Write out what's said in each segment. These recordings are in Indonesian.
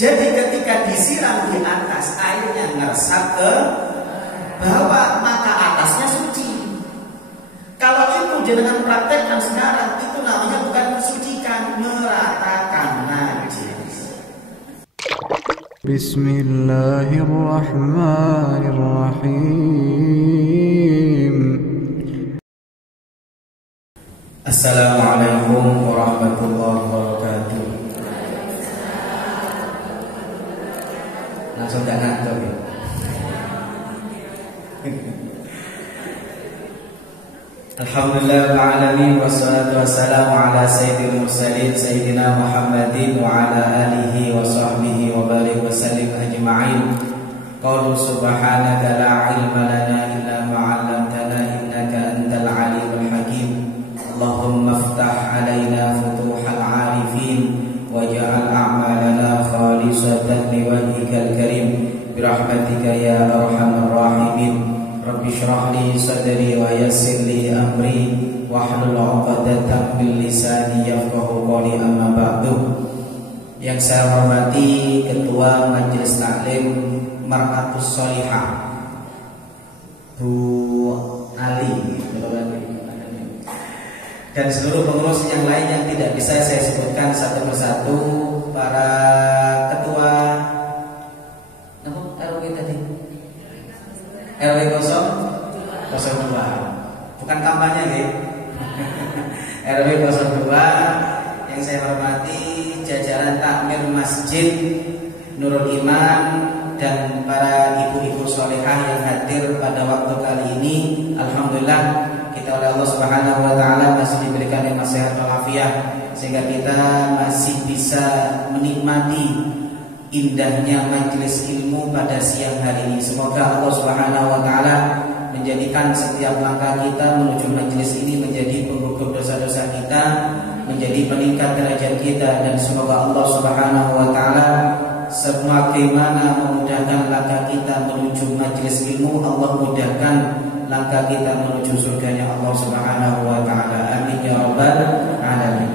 Jadi ketika disiram di atas, airnya ngeresap ke bawah, maka atasnya suci. Kalau itu jenengan praktekkan sekarang, itu namanya bukan mensucikan, meratakan najis. Bismillahirrahmanirrahim. Assalamualaikum warahmatullahi wabarakatuh. Langsung gak ngantuk ya? Alhamdulillah alamin, wassalatu wassalamu ala sayyidil mursalin sayyidina Muhammadin wa ala alihi wa sahbihi wa barik wa sallim ajma'in. Qalu subhanaka la ilma lana illa ma 'allamtana innaka antal alimul hakim. Allahumma iftah alaina futuhal 'arifin waj'al a'malana khalisatan liwajhikal karim birahmatika ya arhamar rahimin. Rabbi shrah li sadri wa yassir li amri wahlul 'uqdatam min lisani yafqahu qawli, amma ba'du. Yang saya hormati Ketua Majelis Taklim Mar'atus Sholihah Bu Ali dan seluruh pengurus yang lain yang tidak bisa saya sebutkan satu persatu, para ketua RW tadi RW 002, bukan kampanye ya. RW 02 yang saya hormati jajaran takmir Masjid Nurul Iman dan para ibu-ibu solehah yang hadir pada waktu kali ini. Alhamdulillah kita oleh Allah Subhanahu wa taala masih diberikan nikmat sehat walafiat sehingga kita masih bisa menikmati indahnya majelis ilmu pada siang hari ini. Semoga Allah Subhanahu wa taala menjadikan setiap langkah kita menuju majelis ini menjadi penggugur dosa-dosa kita, menjadi peningkat derajat kita, dan semoga Allah Subhanahu wa taala semakin mana memudahkan langkah kita menuju majelis ilmu, Allah mudahkan langkah kita menuju surganya Allah Subhanahu wa taala. Amin ya rabbal alamin.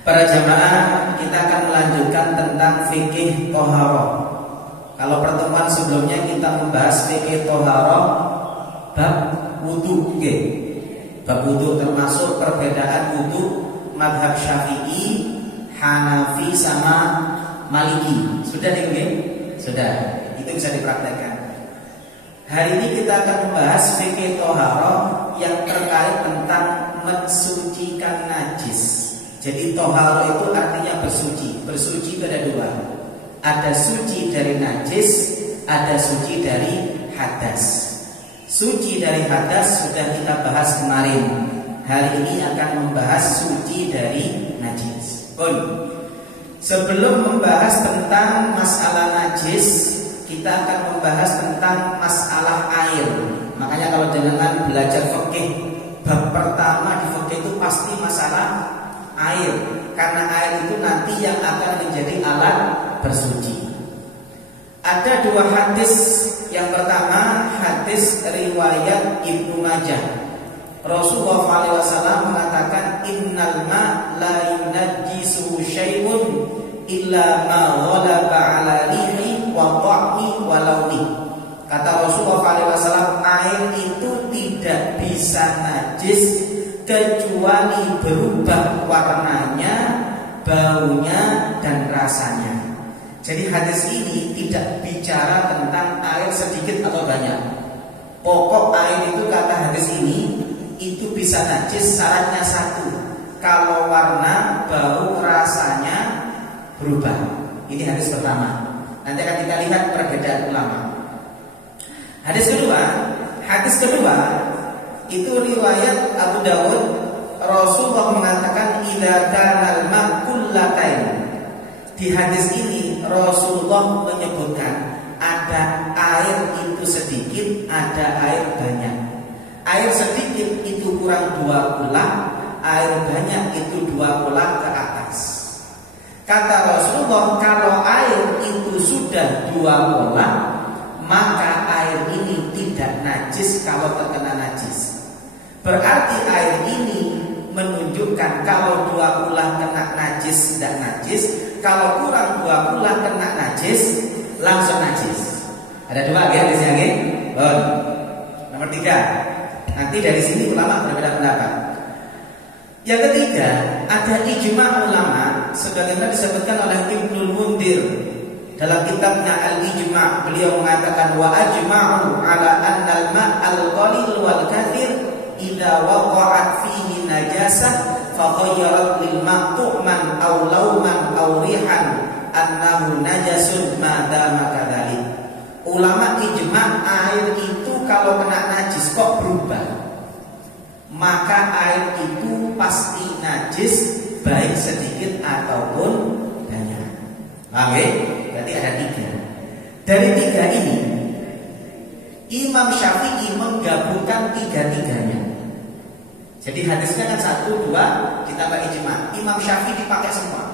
Para jamaah, kita akan melanjutkan tentang fikih thaharah. Kalau pertemuan sebelumnya kita membahas fikih thaharah bab wudu, bab wudu termasuk perbedaan wudu mazhab Syafi'i, Hanafi sama Maliki. Sudah nih, sudah. Itu bisa dipraktekkan. Hari ini kita akan membahas fikih thaharah yang terkait tentang mensucikan najis. Jadi thaharah itu artinya bersuci. Bersuci itu ada dua. Ada suci dari najis, ada suci dari hadas. Suci dari hadas sudah kita bahas kemarin. Hari ini akan membahas suci dari najis. Sebelum membahas tentang masalah najis, kita akan membahas tentang masalah air. Makanya kalau jenengan belajar fikih, bab pertama di fikih itu pasti masalah air, karena air itu nanti yang akan menjadi alat bersuci. Ada dua hadis. Yang pertama hadis riwayat Ibnu Majah. Rasulullah SAW mengatakan innal ma la yunajjisu syai'un illa ma ghalaba ala rihi wa ta'mi wa launi. Kata Rasulullah SAW, air itu tidak bisa najis kecuali berubah warnanya, baunya, dan rasanya. Jadi hadis ini tidak bicara tentang air sedikit atau banyak. Pokok air itu kata hadis ini itu bisa najis, syaratnya satu, kalau warna, bau, rasanya berubah. Ini hadis pertama. Nanti akan kita lihat perbedaan ulama. Hadis kedua itu riwayat Abu Dawud. Rasulullah mengatakan idza kana al-ma' kullatain. Di hadis ini Rasulullah menyebutkan ada air itu sedikit, ada air banyak. Air sedikit itu kurang 2 kulah, air banyak itu 2 kulah ke atas. Kata Rasulullah, kalau air itu sudah 2 kulah, maka air ini tidak najis kalau terkena najis. Berarti air ini menunjukkan kalau 2 kulah kena najis tidak najis, kalau kurang 2 kulah Ada dua ya hadisnya nggih. Nomor 3. Nanti dari sini ulama berbeda pendapat. Yang ketiga, ada ijma ulama sebagaimana disebutkan oleh Ibnul Mundir dalam kitabnya Al-Ijma'. Beliau mengatakan wa ajma'u ala anna al-ma' al-qalil wal kathir idza waqa'at fihi najasah fa ghayyarat lil ma'tu'man aw lauman aw rihan annahu najasun ma dama kadzalik. Ulama ijma' air itu kalau kena najis kok berubah, maka air itu pasti najis baik sedikit ataupun banyak. Paham ya? Berarti ada 3. Dari 3 ini Imam Syafi'i menggabungkan 3-tiganya. Jadi hadisnya kan 1, 2 ditambah ijma'. Imam Syafi'i dipakai semua.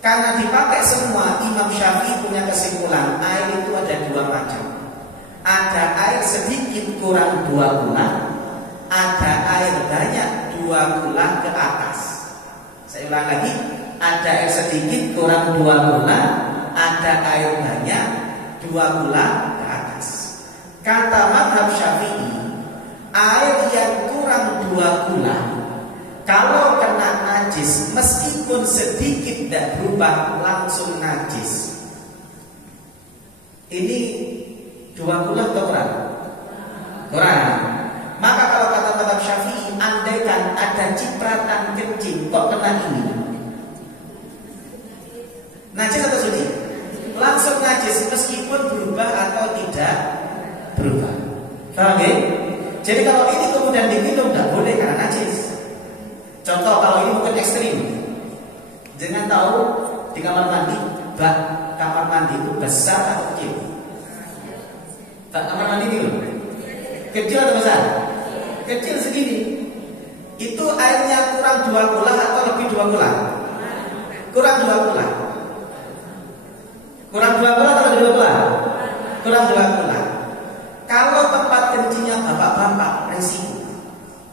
Karena dipakai semua, Imam Syafi'i punya kesimpulan air itu ada 2 macam. Ada air sedikit kurang 2 bulan, ada air banyak 2 bulan ke atas. Saya ulang lagi, ada air sedikit kurang 2 bulan, ada air banyak 2 bulan ke atas. Kata mazhab Syafi'i, air yang kurang 2 bulan kalau kena najis meskipun sedikit tidak berubah langsung najis. Ini 2 bulan atau kurang? Kurang. Maka kalau kata mazhab Syafi'i, andaikan ada cipratan kencing kok kena ini, najis atau suci? Langsung najis meskipun berubah atau tidak berubah. Paham ya? Jadi kalau ini kemudian diminum tidak boleh karena najis. Contoh kalau ini mungkin ekstrim. Jangan tahu di kamar mandi, bak kamar mandi itu besar atau kecil? Bak kamar mandi itu kecil atau besar? Kecil segini. Itu airnya kurang 2 bulan atau lebih 2 bulan? Kurang 2 bulan. Kurang 2 bulan atau lebih 2 bulan? Kurang 2 bulan. Kalau tempat kencingnya bapak-bapak resiko.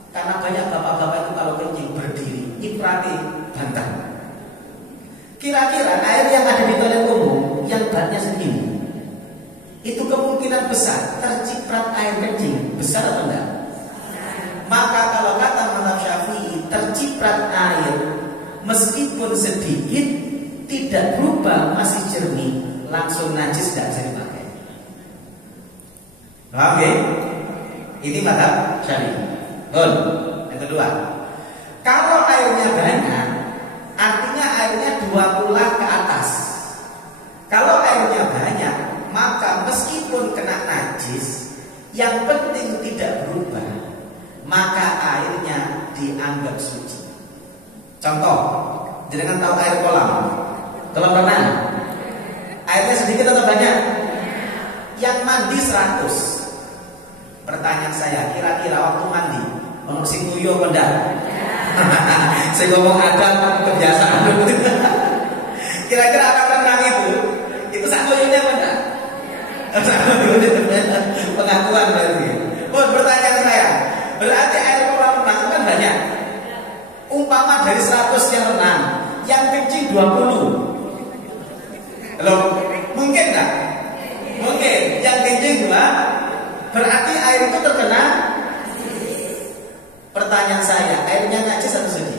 Karena banyak bapak-bapak itu kalau kencing berdiri, iprati bantal. Kira-kira air yang ada di toilet umum yang batnya segini, itu kemungkinan besar terciprat air kencing, besar atau enggak? Maka kalau kata mazhab Syafi'i, terciprat air meskipun sedikit tidak berubah, masih jernih, langsung najis, tidak bisa dipakai. Paham ya? Ini mazhab Syafi'i. Yang kedua, kalau airnya banyak, artinya airnya 2 bulan ke atas. Kalau airnya banyak, maka meskipun kena najis, yang penting tidak berubah, maka airnya dianggap suci. Contoh, jangan tahu air kolam renang, airnya sedikit atau banyak? Yang mandi 100. Pertanyaan saya, kira-kira waktu mandi ono sing nguyu apa ndak? Saya ngomong ada kebiasaan dulu. Kira-kira akan renang itu sak nguyunya apa ndak? Pengakuan berarti. Pertanyaan saya, berarti air kolam renang kan banyak. Umpama dari 100 yang renang, yang kencing 20. Loh, mungkin nggak? Mungkin. Yang kencing 2. Berarti air itu terkena. Pertanyaan saya, airnya najis atau suci?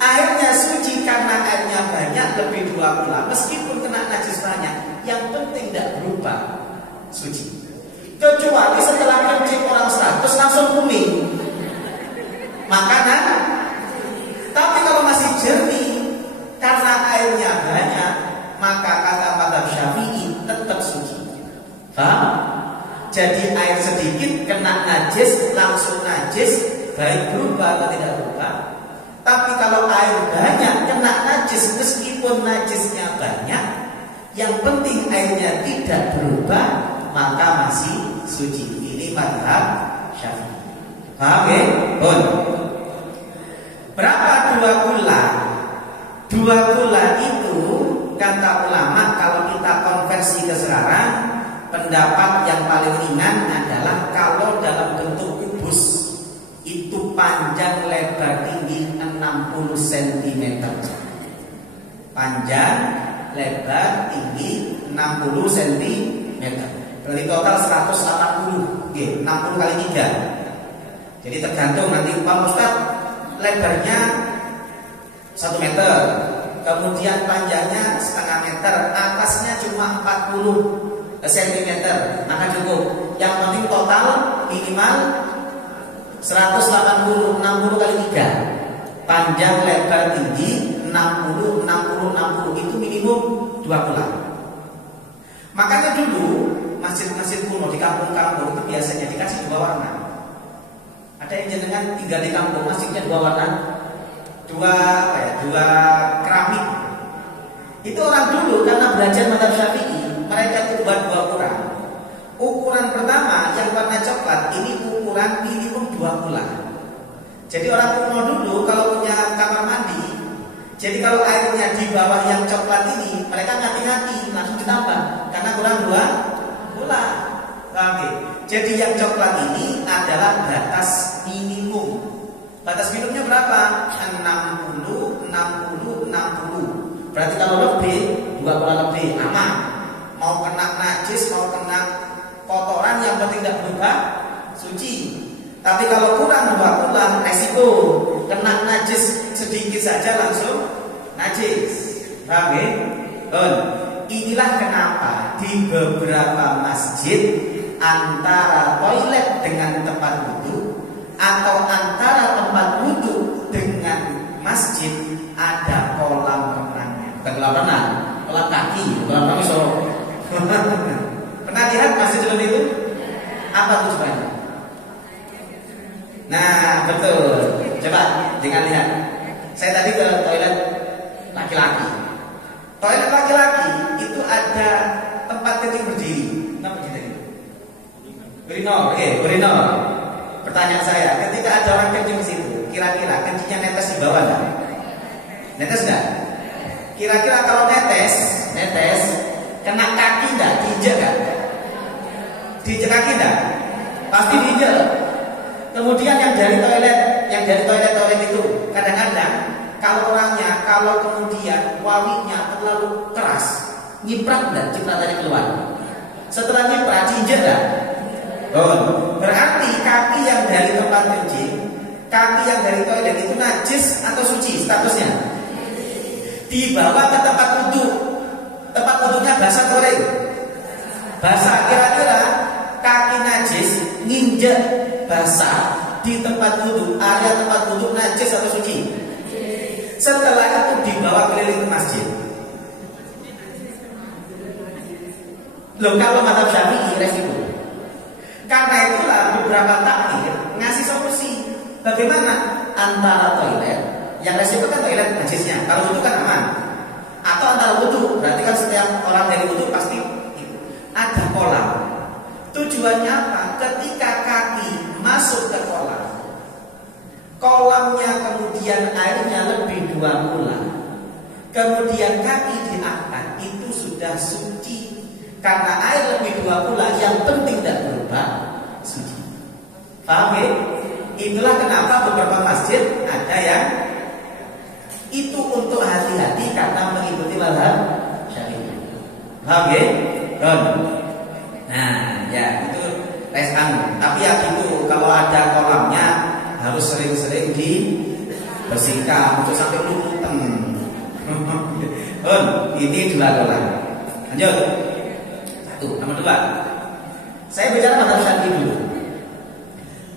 Airnya suci karena airnya banyak, lebih 2 bulan. Meskipun kena najis banyak, yang penting tidak berubah, suci. Kecuali setelah kencing orang 100 langsung kuning, makanan. Tapi kalau masih jernih karena airnya banyak, maka kata mazhab Syafi'i tetap suci. Paham? Jadi air sedikit kena najis langsung najis, baik berubah atau tidak berubah. Tapi kalau air banyak kena najis meskipun najisnya banyak, yang penting airnya tidak berubah, maka masih suci. Ini mazhab Syafi'i. Paham ya? Berapa 2 bulan? 2 bulan itu kata ulama kalau kita konversi ke sekarang, pendapat yang paling ringan adalah kalau dalam bentuk kubus itu panjang lebar tinggi 60 cm. Panjang lebar tinggi 60 cm. meter. Berarti total 180. Oke, 60 kali 3. Jadi tergantung nanti Pak Ustaz lebarnya 1 meter, kemudian panjangnya setengah meter, atasnya cuma 40 cm, maka cukup. Yang penting total minimal 180, 60 kali 3. Panjang, lebar, tinggi 60, 60, 60 itu minimum 2 bulan. Makanya dulu masjid-masjid kuno di kampung-kampung itu biasanya dikasih 2 warna. Ada yang jenengan tinggal di kampung masjidnya 2 warna, 2 keramik. Itu orang dulu karena belajar mazhab Syafi'i, mereka itu buat 2 ukuran. Ukuran pertama yang warna coklat ini ukuran minimum 2 bulan. Jadi orang kuno dulu kalau punya kamar mandi, jadi kalau airnya di bawah yang coklat ini, mereka ngati-ngati langsung ditambah karena kurang 2 bulan. Oke. Jadi yang coklat ini adalah batas minimum. Batas minimumnya berapa? 60, 60, 60. Berarti kalau lebih 2 bulan lebih aman. Mau kena najis, mau kena kotoran, yang penting tidak berubah suci. Tapi kalau kurang 2 bulan resiko kena najis sedikit saja langsung najis. Paham ya? Inilah kenapa di beberapa masjid antara toilet dengan tempat wudhu atau antara tempat wudhu dengan masjid ada kolam renangnya. Bukan kolam renang, kolam kaki, kolam kaki Solo. Pernah lihat masjid seperti itu? Apa tujuannya? Nah, betul. Coba dengan lihat. Saya tadi ke toilet laki-laki. Toilet laki-laki itu ada tempat kencing berdiri. Nama berdiri. Urinal, urinal. Pertanyaan saya, ketika ada orang kencing di situ, kira-kira kencingnya netes di bawah enggak? Netes enggak? Kira-kira kalau netes, kena kaki enggak? Diinjek enggak? Diinjek kaki enggak? Pasti diinjek. Kemudian yang dari toilet itu kadang-kadang kalau kemudian wawinya terlalu keras, nyiprat dan cipratannya keluar. Setelah nyiprat diinjek enggak? Berarti kaki yang dari tempat kencing, kaki yang dari toilet itu najis atau suci statusnya? Dibawa ke tempat wudhu. Tempat wudhunya basah atau kering? Basah. Kira-kira kaki najis nginjek basah di tempat wudhu, area tempat wudhu najis atau suci? Setelah itu dibawa keliling ke masjid. Loh, kalau mazhab Syafi'i resiko. Karena itulah beberapa takhir ngasih solusi. Bagaimana antara toilet yang resiko kan toilet najisnya, kalau wudhu kan aman. Atau antara wudhu, berarti kan setiap orang dari wudhu pasti ada kolam. Tujuannya apa? Ketika kaki masuk ke kolam, kolamnya kemudian airnya lebih 2 bulan, kemudian kaki diangkat, itu sudah suci. Karena air lebih 2 bulan, yang penting tidak berubah suci. Paham ya? Itulah kenapa beberapa masjid ada yang itu untuk hati-hati karena mengikuti mazhab Syafi'i. Paham ya? Nah, ya itu resan. Tapi ya gitu, kalau ada kolamnya harus sering-sering dibersihkan untuk sampai luteng. Ini 2 kolam. Lanjut. Nomor 2, saya bicara mazhab Syafi'i dulu.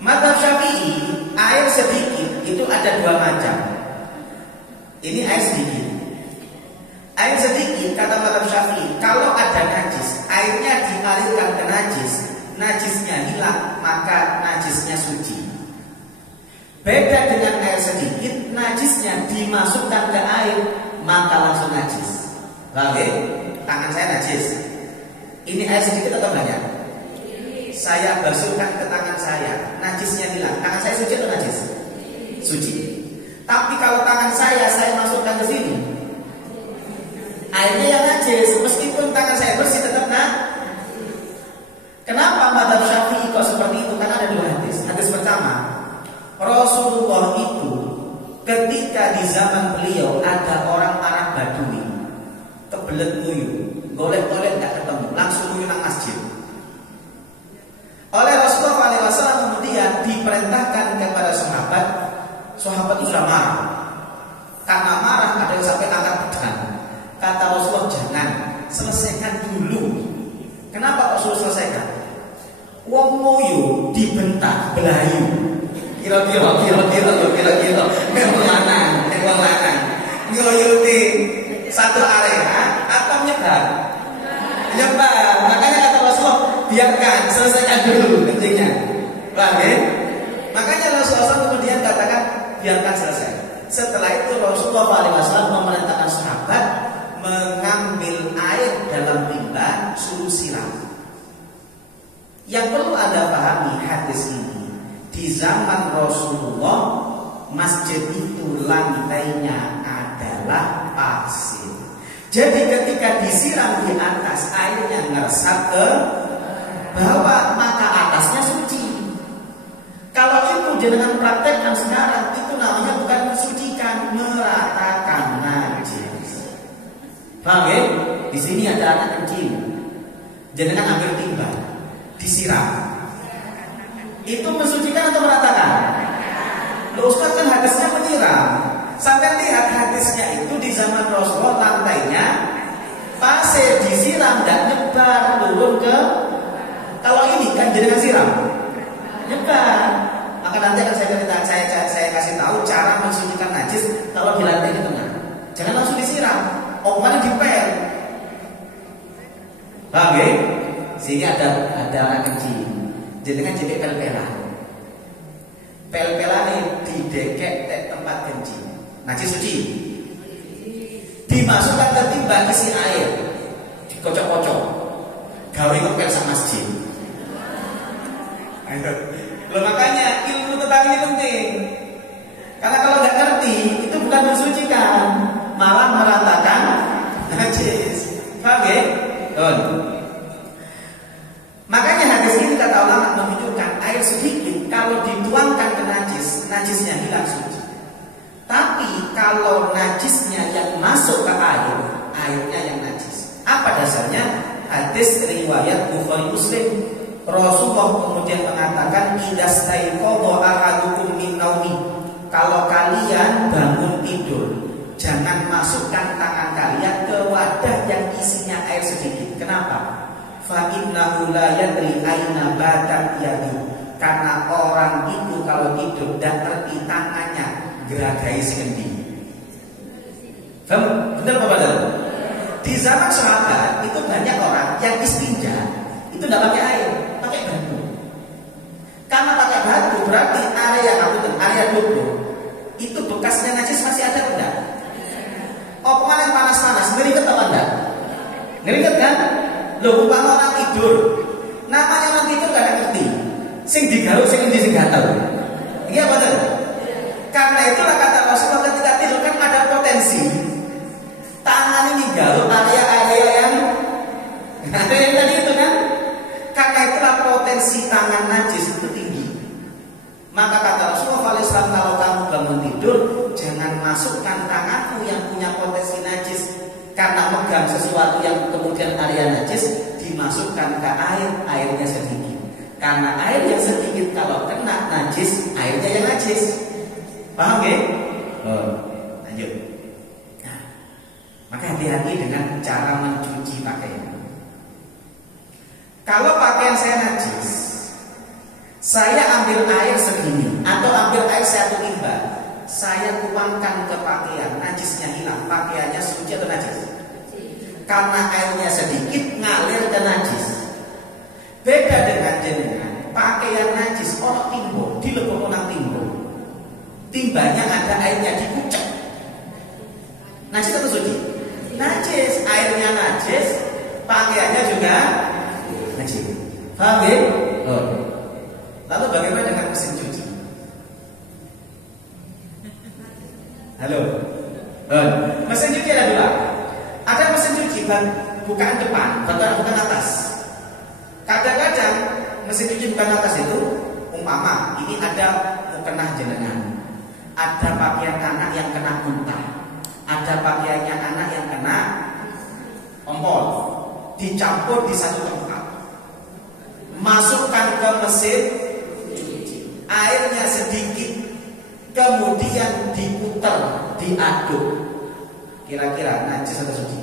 Mazhab Syafi'i air sedikit itu ada 2 macam. Ini air sedikit. Air sedikit kata mazhab Syafi'i, kalau ada najis, airnya dialirkan ke najis, najisnya hilang, maka najisnya suci. Beda dengan air sedikit, najisnya dimasukkan ke air, maka langsung najis. Oke, tangan saya najis. Ini air sedikit atau banyak? Saya basuhkan ke tangan saya, najisnya hilang. Tangan saya suci atau najis? Suci. Tapi kalau tangan saya masukkan ke sini, airnya yang najis. Meskipun tangan saya bersih tetap najis. Kenapa mazhab Syafi'i kok seperti itu? Karena ada 2 hadis. Hadis pertama, Rasulullah itu ketika di zaman beliau ada orang Arab Badui kebelet nguyuh, golek-golek nggak ketemu. suruh nang masjid. Oleh Rasulullah SAW kemudian diperintahkan kepada sahabat. Sahabat itu sudah marah. Karena marah ada yang sampai angkat pedang. Kata Rasulullah, jangan, selesaikan dulu. Kenapa kok suruh selesaikan? Wong moyo dibentak belayu. Kira-kira memang lanang. Ngoyuti satu area atau menyebar. Makanya kata Rasulullah, biarkan, selesaikan dulu kencingnya. Paham ya? Makanya Rasulullah kemudian katakan biarkan selesai. Setelah itu Rasulullah SAW memerintahkan sahabat mengambil air dalam timba suruh siram. Yang perlu Anda pahami hadis ini, di zaman Rasulullah masjid itu lantainya adalah pasir. Jadi ketika disiram di atas, airnya meresap ke bawah, maka atasnya suci. Kalau itu dengan praktekkan sekarang, itu namanya bukan mensucikan, meratakan najis. Paham ya? Di sini ada anak kecil, jangan ambil timba, disiram. Itu mensucikan atau meratakan? Loh, Ustaz kan hadisnya menyiram. Sampai lihat hadisnya itu di zaman Rasulullah lantainya pasir, disiram dan nyebar turun ke. Kalau ini kan jadi siram, nyebar. Maka nanti akan saya kasih tahu cara mensucikan najis kalau di lantai di tengah. Jangan langsung disiram, omongannya dipel. Paham ya? Sini ada anak kecil, jadi kan jadi pel-pelan. Pel-pelan ini didekek tempat kencing. Najis suci. Dimasukkan ke timba isi air, dikocok-kocok. Gawe ngepel sak masjid. Loh, makanya ilmu tentang ini penting. Karena kalau nggak ngerti, itu bukan mensucikan, malah meratakan najis. Paham ya? Makanya hadis ini kata ulama menunjukkan air sedikit kalau dituangkan ke najis, najisnya hilang suci. Tapi kalau najisnya yang masuk ke air, airnya yang najis. Apa dasarnya? Hadis riwayat Bukhari Muslim. Rasulullah kemudian mengatakan, idastaiqadha ahadukum min naumi. Kalau kalian bangun tidur, jangan masukkan tangan kalian ke wadah yang isinya air sedikit. Kenapa? Fa innahu la yadri aina batat yadu. Karena orang itu kalau tidur dan ngerti tangannya geragai sekendi. Benar apa betul? Di zaman sahabat itu banyak orang yang istinja itu tidak pakai air, pakai batu. Karena pakai batu berarti area tubuh itu bekasnya najis masih ada tidak? Omongan yang panas-panas, ngeringet apa enggak? Ngeringet kan? Loh, umpama orang tidur, namanya orang tidur gak ada ngerti. Sing digaruk, sing endi sing gatel. Iya betul. Karena itulah kata Rasulullah ketika tidur kan ada potensi tangan ini garuk area-area yang ada yang tadi itu kan. Karena itulah potensi tangan najis itu tinggi. Maka kata Rasulullah SAW, kalau kamu bangun tidur, jangan masukkan tanganmu yang punya potensi najis. Karena megang sesuatu yang kemudian area najis, dimasukkan ke air, airnya sedikit. Karena air yang sedikit kalau kena najis, airnya yang najis. Paham ya? Lanjut. Nah, maka hati-hati dengan cara mencuci pakaian. Kalau pakaian saya najis, saya ambil air segini atau ambil air satu timba, saya tuangkan ke pakaian, najisnya hilang, pakaiannya suci atau najis? Karena airnya sedikit ngalir ke najis. Beda dengan jenengan, pakaian najis ono timbo, dilebok nang timbo. Timbanya ada airnya dikucek. Najis atau suci? Najis, airnya najis, pakaiannya juga najis. Paham ya? Lalu bagaimana dengan mesin cuci? Halo? Mesin cuci ada dua. Ada mesin cuci bukan depan, bukan atas. Kadang-kadang mesin cuci bukan atas itu, umpama ini ada mukena jenengan, ada pakaian anak yang kena muntah, ada pakaiannya anak yang kena ompol. dicampur di satu tempat. Masukkan ke mesin cuci. Airnya sedikit, kemudian diputar, diaduk. Kira-kira najis atau suci?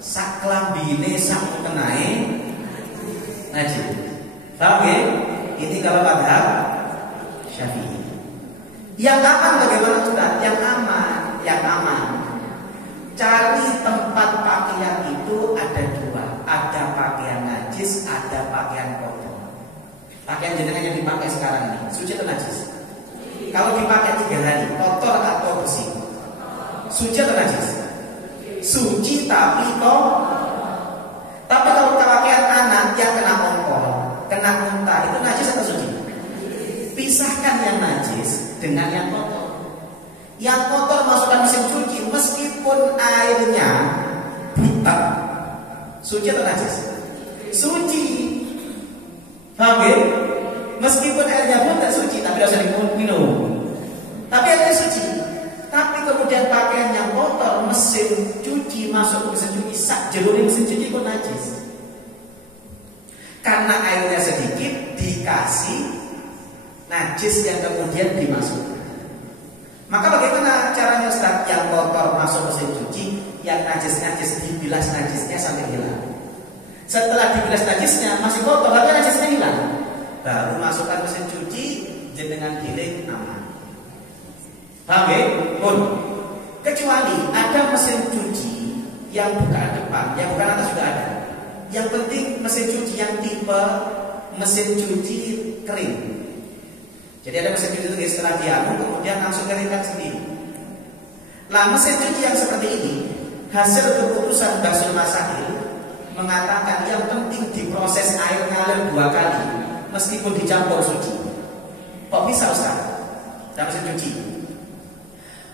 Sak klambine sak mutenae najis. Paham ya? Ini kalau mazhab Syafi'i. Yang aman bagaimana Ustaz? Yang aman. Cari tempat pakaian itu ada dua. Ada pakaian najis, ada pakaian kotor. Pakaian jenengan yang dipakai sekarang ini suci atau najis? Kalau dipakai 3 hari, kotor atau bersih? Suci atau najis? Suci tapi tapi kalau pakaian anak yang kena kompor, kena muntah, itu najis atau suci? Pisahkan yang najis dengan yang kotor. Yang kotor masukkan mesin cuci, meskipun airnya buta, suci atau najis? Suci. Paham ya? Meskipun airnya buta suci, tapi harus diminum. Tapi airnya suci. Tapi kemudian pakaian yang kotor, mesin cuci masuk ke mesin cuci, sak jeruk mesin cuci pun najis. Karena airnya sedikit, dikasih najis yang kemudian dimasukkan. Maka bagaimana caranya Ustaz? Yang kotor masuk mesin cuci, yang najis-najis dibilas najisnya sampai hilang. Setelah dibilas najisnya masih kotor, tapi najisnya hilang, baru masukkan mesin cuci, jenengan giling aman. Paham ya? Pun. Kecuali ada mesin cuci yang buka depan, yang bukan atas juga ada. Yang penting mesin cuci yang tipe mesin cuci kering. Jadi ada mesin cuci itu setelah diaduk kemudian langsung keringkan sendiri. Lah mesin cuci yang seperti ini, hasil keputusan Basul Masail mengatakan yang penting diproses air ngalir 2 kali meskipun dicampur suci. Kok bisa Ustaz? Dalam mesin cuci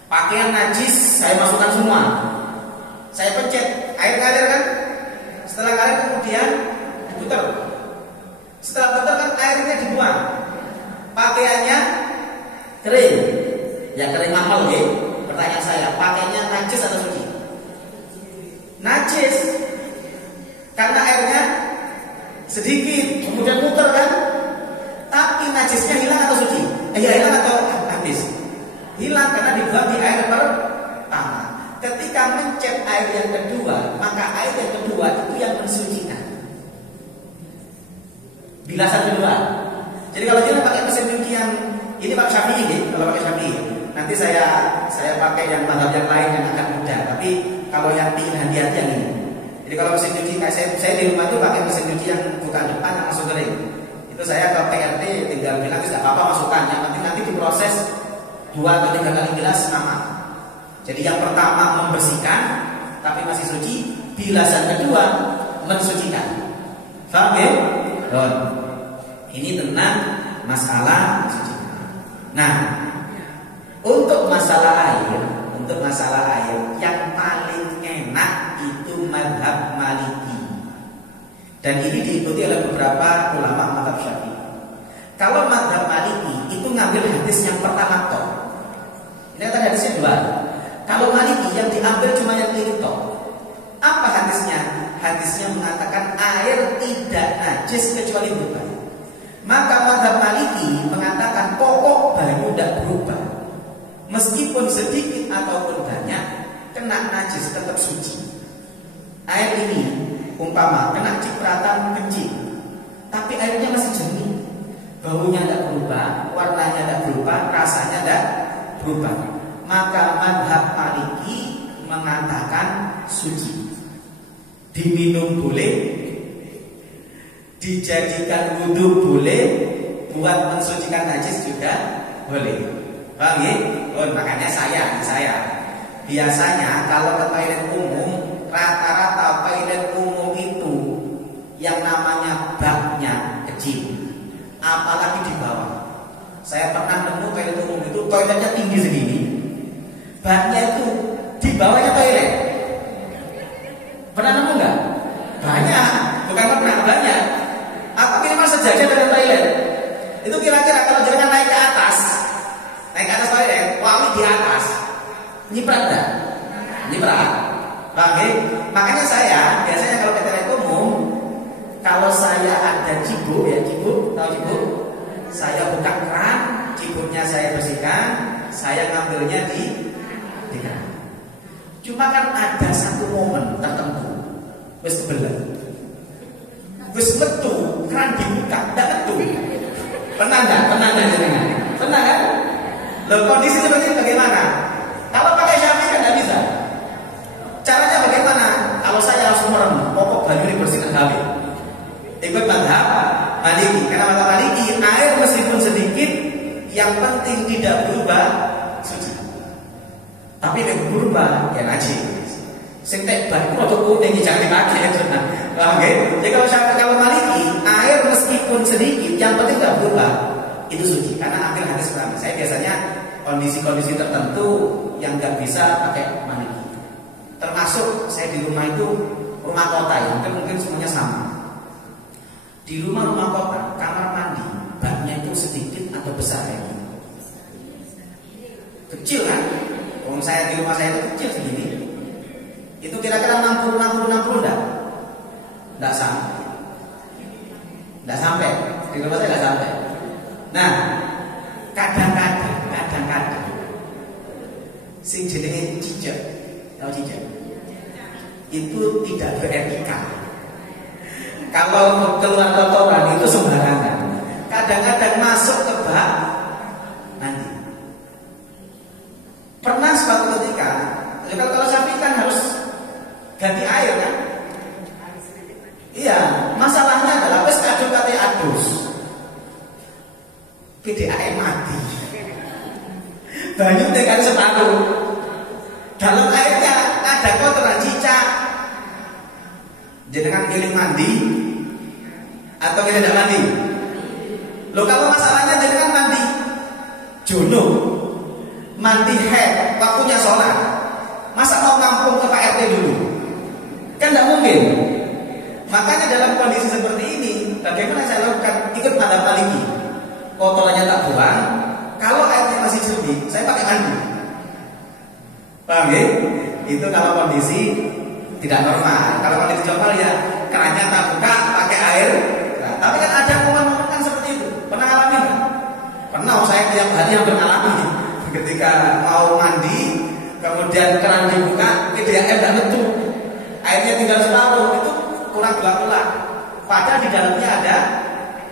pakaian najis saya masukkan semua, saya pencet, air ngalir kan? Setelah ngalir kemudian diputar. Setelah putar kan airnya dibuang, pakaiannya kering. Ya kering mahal ya. Pertanyaan saya, pakaiannya najis atau suci? Najis. Karena airnya sedikit, kemudian putar kan? Tapi najisnya hilang atau suci? Hilang atau habis? Hilang karena dibuat di air pertama. Ketika mencet air yang kedua, maka air yang kedua itu yang mensucikan. Bilasan kedua. Jadi kalau kita pakai mesin cuci yang ini Pak Syafi'i ini, kalau pakai Syafi'i, nanti saya pakai yang mazhab yang lain yang akan mudah. Tapi kalau yang ingin hati-hati yang ini. Jadi kalau mesin cuci kayak saya di rumah itu pakai mesin cuci yang buka depan yang langsung kering. Itu saya ke PRT tinggal bilang tidak apa-apa masukkan. Yang penting nanti diproses 2 atau 3 kali bilas aman. Jadi yang pertama membersihkan tapi masih suci, bilasan kedua mensucikan. Paham ya? Ini tentang masalah suci. Nah, untuk masalah air yang paling enak itu mazhab Maliki. Dan ini diikuti oleh beberapa ulama mazhab Syafi'i. Kalau mazhab Maliki itu ngambil hadis yang pertama toh. Ini kan hadisnya 2. Kalau Maliki yang diambil cuma yang ini toh. Apa hadisnya? Hadisnya mengatakan air tidak najis kecuali berubah. Maka mazhab Maliki mengatakan pokok banyu tidak berubah. Meskipun sedikit ataupun banyak, kena najis tetap suci. Air ini umpama kena cipratan kencing, tapi airnya masih jernih, baunya tidak berubah, warnanya tidak berubah, rasanya tidak berubah. Maka mazhab Maliki mengatakan suci. Diminum boleh, dijadikan wudhu boleh, buat mensucikan najis juga boleh. Paham ya? Makanya saya biasanya kalau ke toilet umum, rata-rata toilet umum itu yang namanya baknya kecil, apalagi di bawah. Saya pernah nemu toilet umum itu toiletnya tinggi segini, baknya itu di bawahnya toilet. Pernah nemu nggak? Banyak, bukan pernah, banyak. Atau minimal sejajar dengan toilet. Itu kira-kira kalau jangan naik ke atas toilet, wangi di atas, nyiprat enggak? Nyiprat. Makanya saya biasanya cibuk ya, cibuk, tahu cibuk? Saya buka keran, cibuknya saya bersihkan, saya ngambilnya di keran. Cuma kan ada satu momen tertentu, wis kebelet, wis metu, keran dibuka, tidak metu. Pernah nggak? Pernah nggak jenengan? Pernah kan? Loh, kondisi seperti ini bagaimana? Kalau pakai Syafi'i kan tidak bisa. Caranya bagaimana? Kalau saya harus merem, pokok banyu dibersihkan habis. Ikut mazhab Maliki. Karena mazhab Maliki, air meskipun sedikit, yang penting tidak berubah suci. Tapi yang berubah ya najis. Sing tek banyu atau kuning jangan dipakai ya sudah. Paham ya? Jadi kalau Maliki, air meskipun sedikit, yang penting tidak berubah, itu suci. Karena ambil hadis pertama. Saya biasanya kondisi-kondisi tertentu yang nggak bisa pakai Maliki. Termasuk saya di rumah itu rumah kota ya, mungkin semuanya sama. Di rumah kota, kamar mandi, baknya itu sedikit atau besar ya? Kecil kan? Kalau saya di rumah saya itu kecil segini. Itu kira-kira 60 enggak? Enggak sampai. Enggak sampai. Di rumah saya enggak sampai. Nah, kadang-kadang sing jenenge cicak, tahu cicak? Itu tidak beretika. Kalau keluar kotoran itu sembarangan. Kadang-kadang masuk ke bak mandi. Pernah suatu ketika, kalau Syafi'i kan harus ganti air kan? Iya, masalahnya adalah wis kadung kate adus. PDAM mati. Banyu dengan separuh. Dalam airnya ada kotoran cicak. Jenengan pilih mandi atau tidak mandi? Loh, kalau masalahnya jenengan mandi junub, mandi haid, waktunya sholat, masa mau ngampung ke Pak RT dulu? Kan tidak mungkin. Makanya dalam kondisi seperti ini, bagaimana saya lakukan? Ikut mazhab Maliki. Kotorannya tak buang. Kalau airnya masih jernih, saya pakai mandi. Paham ya? Itu kalau kondisi tidak normal. Kalau kondisi normal ya kerannya tak buka, pakai air. Nah, tapi kan ada momen-momen kan seperti itu. Pernah alami nggak? Pernah. Saya tiap hari yang mengalami. Ketika mau mandi, kemudian keran dibuka, PDAM dan itu airnya tinggal separuh, itu kurang gelap-gelap. Padahal di dalamnya ada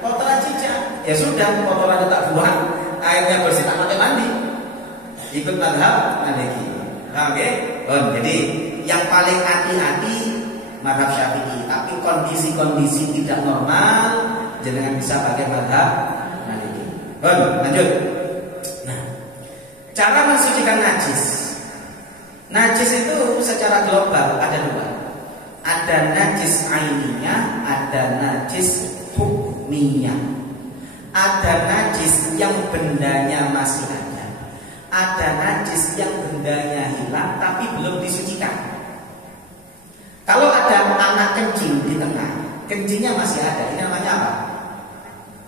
kotoran cicak. Ya sudah, kotoran tak buang, airnya bersih, tak pakai mandi. Ikut mazhab Maliki. Paham ya? Jadi yang paling hati-hati mazhab Syafi'i. Tapi kondisi-kondisi tidak normal, jangan bisa pakai mazhab Maliki. Lanjut. Nah, cara mensucikan najis. Najis itu secara global ada dua. Ada najis ainiyah, ada najis hukmiyah. Ada najis yang bendanya masih ada. Ada najis yang bendanya hilang tapi belum disucikan. Kalau ada anak kencing di tengah, kencingnya masih ada, ini namanya apa?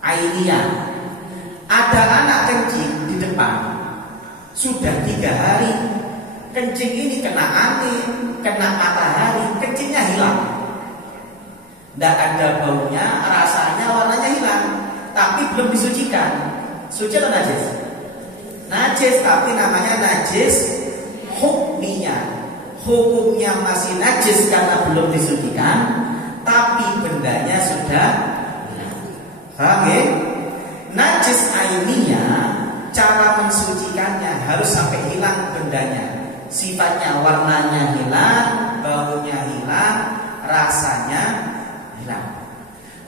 Ainiyah. Ada anak kencing di depan, sudah 3 hari, kencing ini kena angin, kena matahari, kencingnya hilang. Tidak ada baunya, rasanya, warnanya hilang, tapi belum disucikan. Suci atau najis? Najis, tapi namanya najis hukmiyah. Hukumnya masih najis karena belum disucikan, tapi bendanya sudah hilang. Paham ya? Najis ainiyah, cara mensucikannya harus sampai hilang bendanya. Sifatnya, warnanya hilang, baunya hilang, rasanya hilang.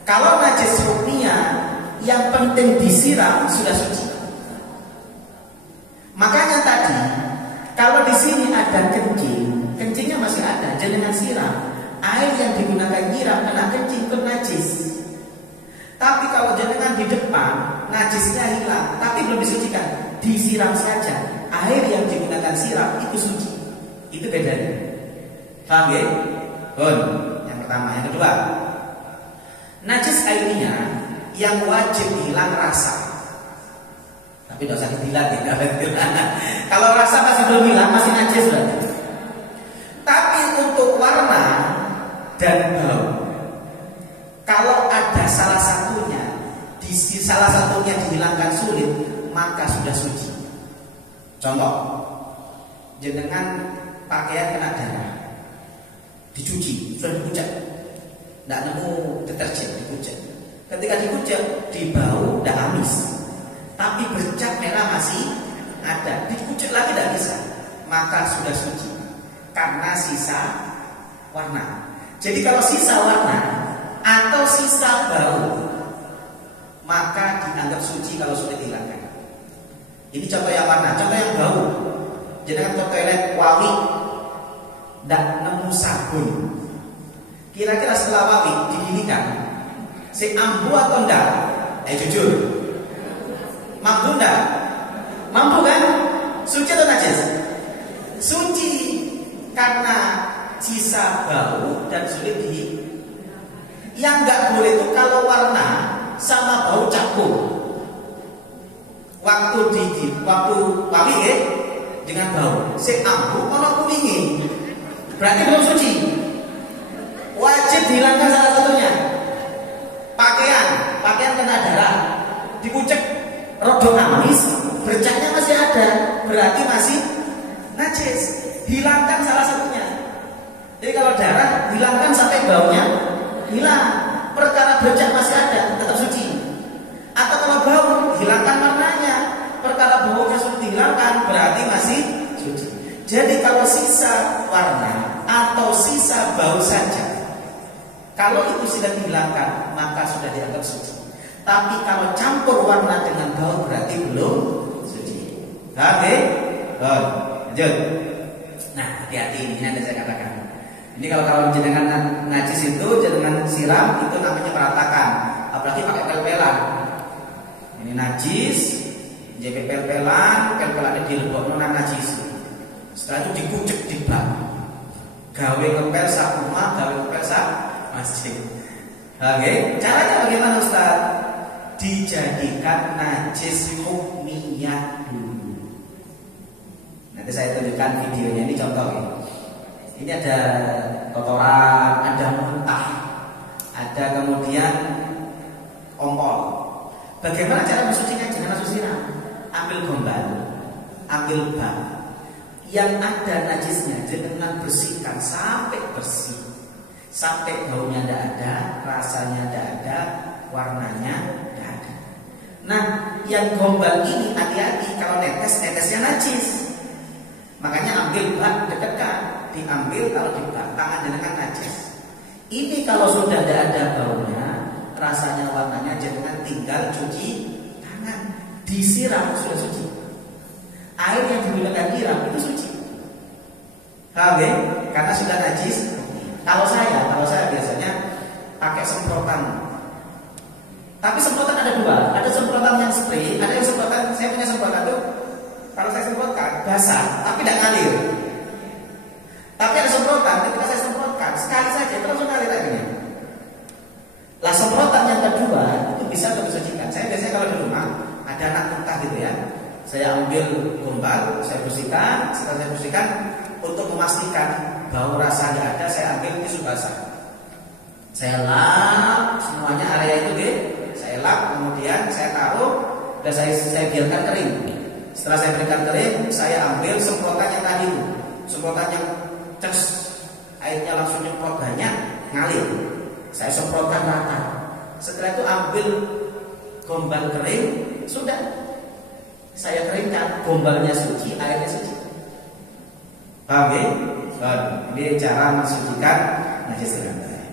Kalau najis hukmiyah, yang penting disiram sudah suci. Makanya tadi, kalau di sini ada kencing, kencingnya masih ada, jangan siram. Air yang digunakan nyiram kena kencing itu najis. Tapi kalau jenengan di depan, najisnya hilang, tapi belum disucikan, disiram saja. Air yang digunakan siram itu suci. Itu bedanya. Paham ya? Yang pertama, yang kedua, najis ainiyah yang wajib hilang rasa. Tapi tidak usah dibilang ya. Kalau rasa masih belum hilang, masih najis berarti. Tapi untuk warna dan bau, kalau ada salah satu salah satunya dihilangkan sulit, maka sudah suci. Contoh, jenengan pakaian kena darah, dicuci, sudah dikucek, tidak nemu deterjen, dikucek. Ketika dikucek, dibau, tidak amis, tapi bercak merah masih ada, dikucek lagi tidak bisa, maka sudah suci karena sisa warna. Jadi kalau sisa warna atau sisa bau, maka dianggap suci kalau sudah dihilangkan. Ini contoh yang warna, contoh yang bau. Jangan ke toilet wangi, tidak nemu sabun. Kira-kira setelah wangi diginikan, si ambu atau enggak? Jujur, mampu enggak? Mampu kan? Suci atau najis? Suci karena sisa bau dan sulit di. Yang enggak boleh itu kalau warna sama bau campur. Waktu wangi ya, dengan bau, si ambu ono kuningi, berarti belum suci. Wajib dihilangkan salah satunya. Pakaian kena darah, dikucek, rodok amis, bercaknya masih ada, berarti masih najis. Hilangkan salah satunya. Jadi kalau darah, hilangkan sampai baunya hilang. Perkara bercak masih ada, tetap suci. Atau kalau bau, hilangkan warnanya. Perkara baunya sudah dihilangkan, berarti masih suci. Jadi kalau sisa warna atau sisa bau saja, kalau itu sudah dihilangkan, maka sudah dianggap suci. Tapi kalau campur warna dengan bau, berarti belum suci. Oke? Lanjut. Nah, hati-hati, ini ada saya katakan. Ini kalau jenengan najis itu, jenengan siram, itu namanya meratakan. Apalagi pakai pel-pelan. Ini najis, jadi pel-pelannya dilebokno nang najis. Setelah itu dikucek di bak. Gawe ngepel sak rumah, gawe ngepel sak masjid. Oke, caranya bagaimana Ustaz? Dijadikan najis hukmiyah dulu. Nanti saya tunjukkan videonya, ini contoh ya. Ini ada kotoran, ada muntah, ada kemudian ompol. Bagaimana cara mensucinya? Jangan langsung siram. Ambil gombal, ambil bak, yang ada najisnya jangan bersihkan sampai bersih, sampai baunya tidak ada, rasanya tidak ada, warnanya tidak ada. Nah, yang gombal ini hati-hati, kalau netesnya najis. Makanya ambil bak, dekatkan, diambil kalau di bak, tangan jenengan najis. Ini kalau sudah tidak ada baunya, rasanya, warnanya, jangan tinggal cuci tangan, disiram sudah suci. Air yang digunakan nyiram itu suci. Paham ya? Karena sudah najis. Kalau saya biasanya pakai semprotan. Tapi semprotan ada dua, ada semprotan yang spray, ada yang semprotan. Saya punya semprotan tuh, kalau saya semprotkan basah, tapi tidak ngalir. Tapi ada semprotan, ketika saya semprotkan sekali saja itu langsung ngalir airnya. Lah semprotan yang kedua itu bisa mensucikan. Saya biasanya kalau di rumah ada anak muntah gitu ya, saya ambil gombal, saya bersihkan. Setelah saya bersihkan, untuk memastikan bau rasa tidak ada, saya ambil tisu basah, saya lap semuanya area itu deh, saya lap, kemudian saya taruh dan saya biarkan kering. Setelah saya biarkan kering, saya ambil semprotan yang tadi itu, semprotan yang ces, airnya langsung nyemprot banyak, ngalir. Saya semprotkan rata. Setelah itu ambil gombal kering, sudah saya keringkan, gombalnya suci, airnya suci. Paham ya? Ini cara mensucikan najis dengan air.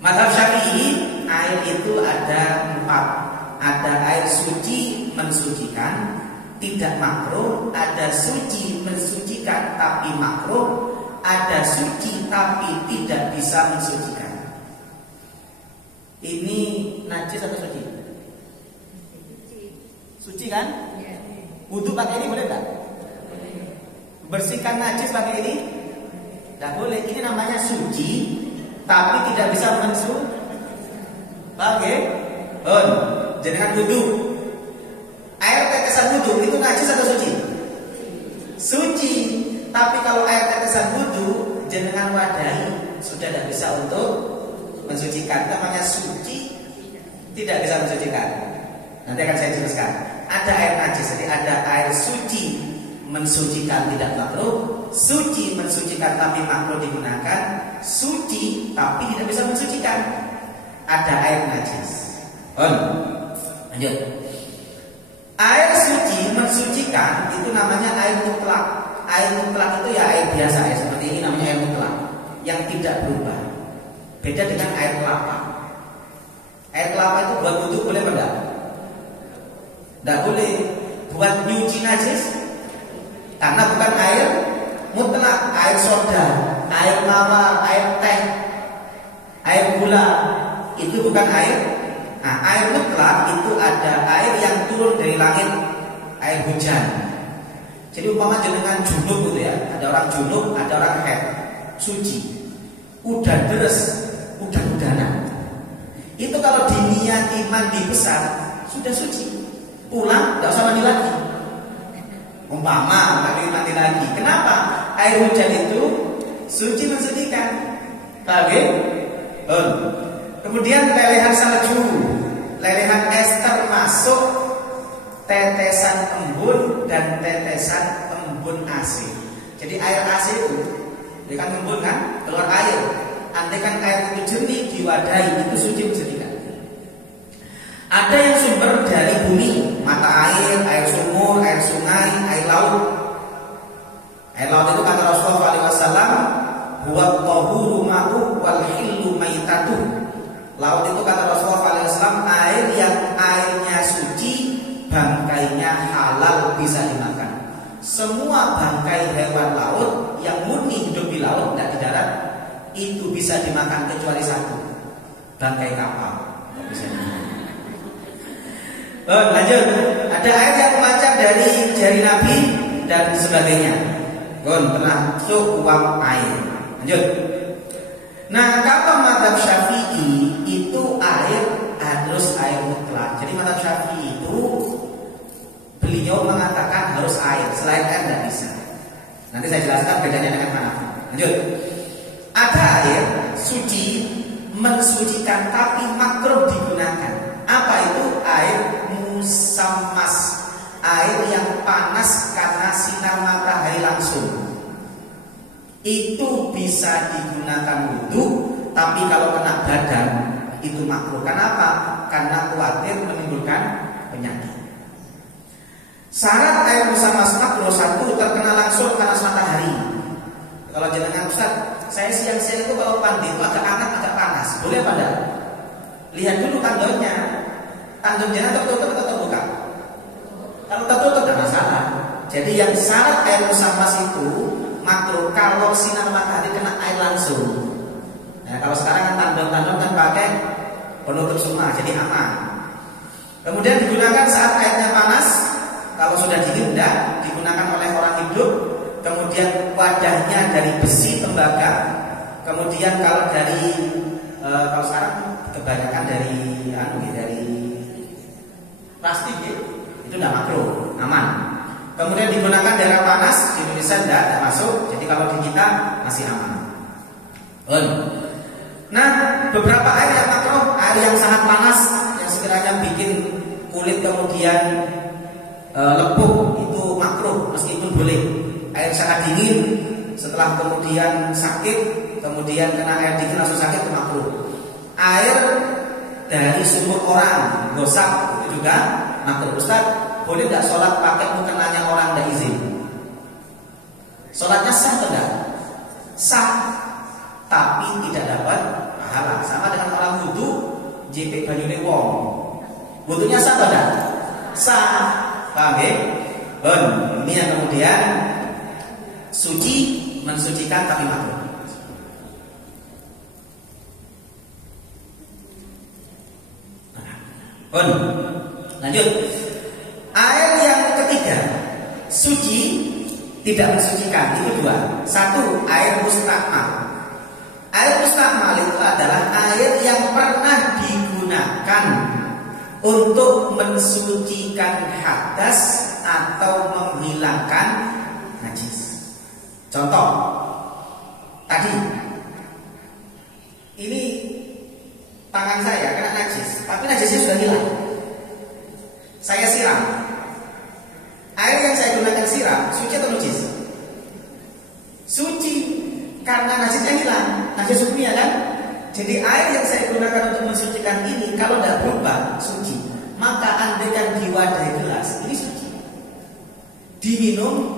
Mazhab Syafi'i, air itu ada 4. Ada air suci mensucikan, tidak makruh. Ada suci mensucikan tapi makruh. Ada suci tapi tidak bisa mensucikan. Ini najis atau suci? Suci kan? Wudu pakai ini boleh enggak? Bersihkan najis pakai ini? Tidak boleh. Ini namanya suci tapi tidak bisa mensucikan. Paham ya? Jangan wudu. Air tetesan wudu itu najis atau suci? Suci. Tapi kalau air tetesan wudu jenengan wadahi, sudah tidak bisa untuk mensucikan. Namanya suci tidak bisa mensucikan. Nanti akan saya jelaskan. Ada air najis, jadi ada air suci mensucikan tidak makruh, suci mensucikan tapi makruh digunakan, suci tapi tidak bisa mensucikan. Ada air najis. Lanjut. Air suci mensucikan itu namanya air mutlak. Air mutlak itu ya air biasa ya, seperti ini namanya air mutlak yang tidak berubah. Beda dengan air kelapa. Air kelapa itu buat wudhu boleh apa enggak? Enggak boleh. Buat nyuci najis karena bukan air mutlak, air soda, air mawar, air teh, air gula itu bukan air. Nah, air mutlak itu ada air yang turun dari langit, air hujan. Jadi umpama jenengan junub gitu ya, ada orang junub, ada orang haid, suci. Udah deres, udah-udahan. Itu kalau diniati mandi besar sudah suci. Pulang enggak usah mandi lagi. Umpama mandi lagi. Kenapa? Air hujan itu suci mensucikan. Paham ya? Kemudian lelehan salju, lelehan es termasuk tetesan embun dan tetesan embun asin. Jadi air asin itu, dia kan embun kan, keluar air. Andai kan air itu jernih diwadahi, itu suci mensucikan. Ada yang sumber dari bumi, mata air sumur, air sungai, air laut. Air laut itu kata Rasulullah SAW, huwa tahuru ma'u wal hillu maitatuh. Laut itu kata Rasulullah SAW air yang airnya suci, bangkainya halal bisa dimakan. Semua bangkai hewan laut yang murni hidup di laut, tidak di darat, itu bisa dimakan kecuali satu, bangkai kapal. Tidak bisa dimakan. Lanjut, ada air yang memancar dari jari Nabi dan sebagainya. Termasuk uap air. Lanjut. Nah, kalau mazhab Syafi'i itu air harus air mutlak. Jadi mazhab Syafi'i itu beliau mengatakan harus air, selain air tidak bisa. Nanti saya jelaskan bedanya dengan Hanafi. Lanjut. Ada air suci mensucikan tapi makruh digunakan. Apa itu? Air musammas, air yang panas karena sinar matahari langsung. Itu bisa digunakan wudhu, tapi kalau kena badan itu makruh. Kenapa? Karena khawatir menimbulkan penyakit. Syarat air musammas makruh, satu, terkena langsung panas matahari. Kalau jenengan Ustaz, saya siang-siang itu kalau mandi itu agak hangat, agak panas, boleh apa enggak? Lihat dulu tandonnya. Tandon jenengan tertutup atau terbuka? Kalau tertutup tidak masalah. Jadi yang syarat air musammas itu makruh kalau sinar matahari kena air langsung. Nah, kalau sekarang kan tandon-tandon kan pakai penutup semua, jadi aman. Kemudian digunakan saat airnya panas. Kalau sudah dingin tidak digunakan oleh orang hidup. Kemudian wadahnya dari besi tembaga. Kemudian kalau dari kalau sekarang kebanyakan dari plastik itu tidak makruh, aman. Kemudian digunakan daerah panas, di Indonesia tidak masuk. Jadi kalau di kita masih aman. Nah, beberapa air yang makruh, air yang sangat panas yang sekiranya bikin kulit kemudian lepuh itu makruh meskipun boleh. Air sangat dingin setelah kemudian sakit, kemudian kena air dingin langsung sakit itu makruh. Air dari sumur orang gosap itu juga makruh. Ustaz, boleh tidak sholat pakai mukenanya orang tidak izin? Sholatnya sah atau tidak? Sah, tapi tidak dapat pahala. Sama dengan orang wudhu JP banyune wong, wudhunya sah atau tidak? Sah. Paham ya? Ini yang kemudian suci mensucikan tapi makruh. Lanjut. Air yang ketiga suci tidak mensucikan, itu dua. Satu, air mustakmal. Air mustakmal itu adalah air yang pernah digunakan untuk mensucikan hadas atau menghilangkan najis. Contoh, tadi ini tangan saya kena najis, tapi najisnya sudah hilang. Saya siram. Air yang saya gunakan siram, suci atau najis? Suci, karena najisnya hilang, najis hukumnya kan? Jadi air yang saya gunakan untuk mensucikan ini kalau tidak berubah suci, maka andaikan di wadah gelas ini suci, diminum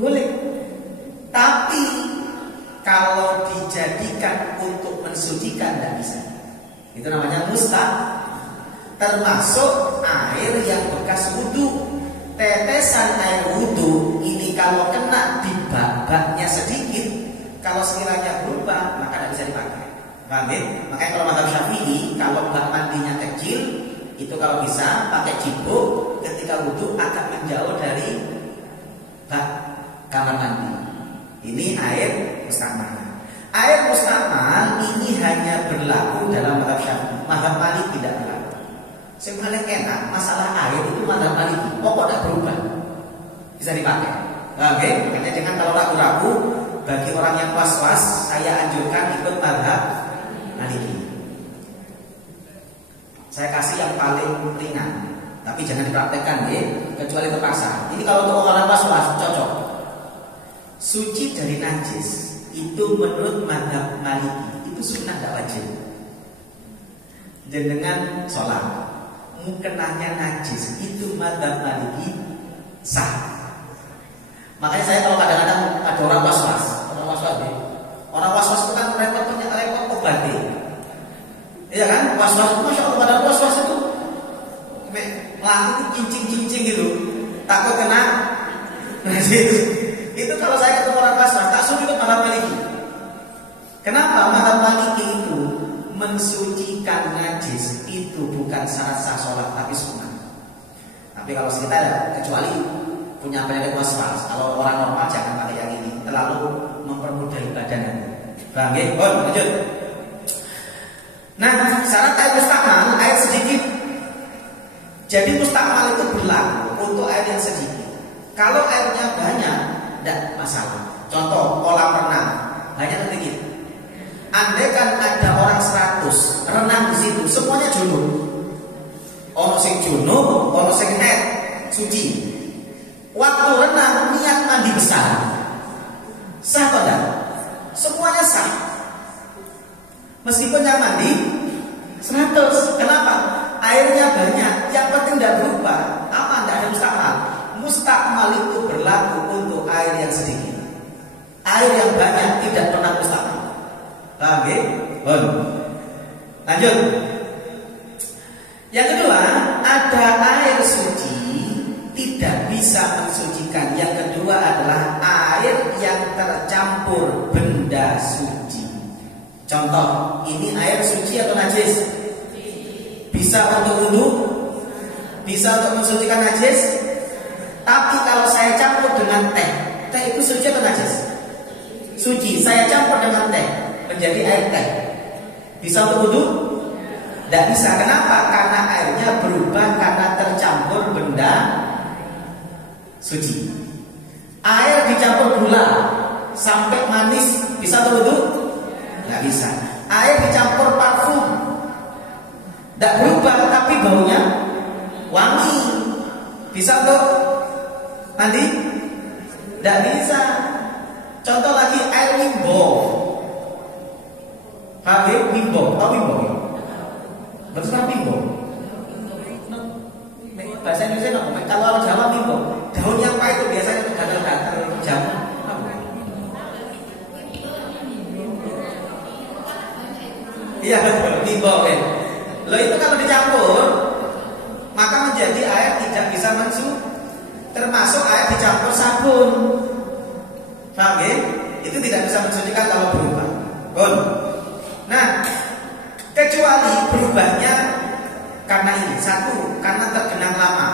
boleh. Tapi kalau dijadikan untuk mensucikan tidak bisa. Itu namanya mustahil. Termasuk air yang bekas wudhu. Tetesan air wudhu ini kalau kena di babaknya sedikit, kalau sekiranya berubah maka tidak bisa dipakai. Paham ya? Makanya kalau mazhab Syafi'i, kalau bak mandinya kecil, itu kalau bisa pakai cibuk ketika wudhu agak menjauh dari bak kamar mandi. Ini air mustamal. Air mustamal ini hanya berlaku dalam mazhab Syafi'i. Mazhab Maliki tidak berlaku. Yang paling enak masalah air itu mazhab Maliki, pokok tidak berubah, bisa dipakai. Oke, makanya jangan kalau ragu-ragu. Bagi orang yang was-was, saya anjurkan ikut mazhab Maliki. Saya kasih yang paling ringan, tapi jangan dipraktekkan ya, kecuali terpaksa. Ini kalau untuk orang was-was cocok. Suci dari najis itu menurut mazhab Maliki itu sunnah tidak wajib. Dan dengan sholat mukenahnya najis itu mazhab Maliki sah. Makanya saya kalau kadang-kadang ada orang was-was ya. Orang was-was itu kan repot obatnya. Iya kan? Was-was itu masya Allah, pada was-was itu melakukan cincing-cincing gitu, takut kena najis. Itu kalau saya ketemu orang was-was, tak suruh ikut mazhab Maliki. Kenapa? Mazhab Maliki itu mensucikan najis itu bukan syarat sah sholat, tapi sunnah. Tapi kalau kita kecuali punya penyakit was-was, kalau orang normal jangan pakai yang ini, terlalu mempermudah ibadah nanti. Paham ya? Lanjut. Nah, syarat air mustamal, air sedikit. Jadi mustamal itu berlaku untuk air yang sedikit. Kalau airnya banyak, tidak masalah. Contoh kolam renang, banyak atau sedikit? Andaikan ada orang 100 renang di situ, semuanya junub. Ono sing junub, ono sing haid, suci. Waktu renang niat mandi besar, sah atau tidak? Semuanya sah. Meskipun yang mandi 100. Kenapa? Airnya banyak, yang penting tidak berubah. Aman, tidak ada mustakmal. Mustakmal itu berlaku untuk air yang sedikit. Air yang banyak tidak pernah mustakmal. Paham ya? Lanjut. Yang kedua, ada air suci tidak bisa mensucikan. Yang kedua adalah air yang tercampur benda suci. Contoh, ini air suci atau najis? Bisa untuk wudhu, bisa untuk mensucikan najis. Tapi kalau saya campur dengan teh, teh itu suci atau najis? Suci. Saya campur dengan teh menjadi air teh, bisa untuk wudhu? Tidak bisa. Kenapa? Karena airnya berubah karena tercampur benda suci. Air dicampur gula sampai manis, bisa untuk wudhu? Tidak bisa. Air dicampur parfum, tidak berubah tapi baunya wangi, bisa untuk mandi? Tidak bisa. Contoh lagi air wimbo. Paham ya? Wimbo, tahu wimbo? Betul kan wimbo? Bahasa Indonesia nggak? Kalau orang Jawa wimbo, daun yang pahit itu biasanya untuk gatal-gatal jamu. Iya betul, wimbo kan. Lo itu kalau dicampur, maka menjadi air tidak bisa mensuci. Termasuk air dicampur sabun. Paham ya? Itu tidak bisa mensucikan kalau berubah. Nah, kecuali berubahnya karena ini. Satu, karena tergenang lama.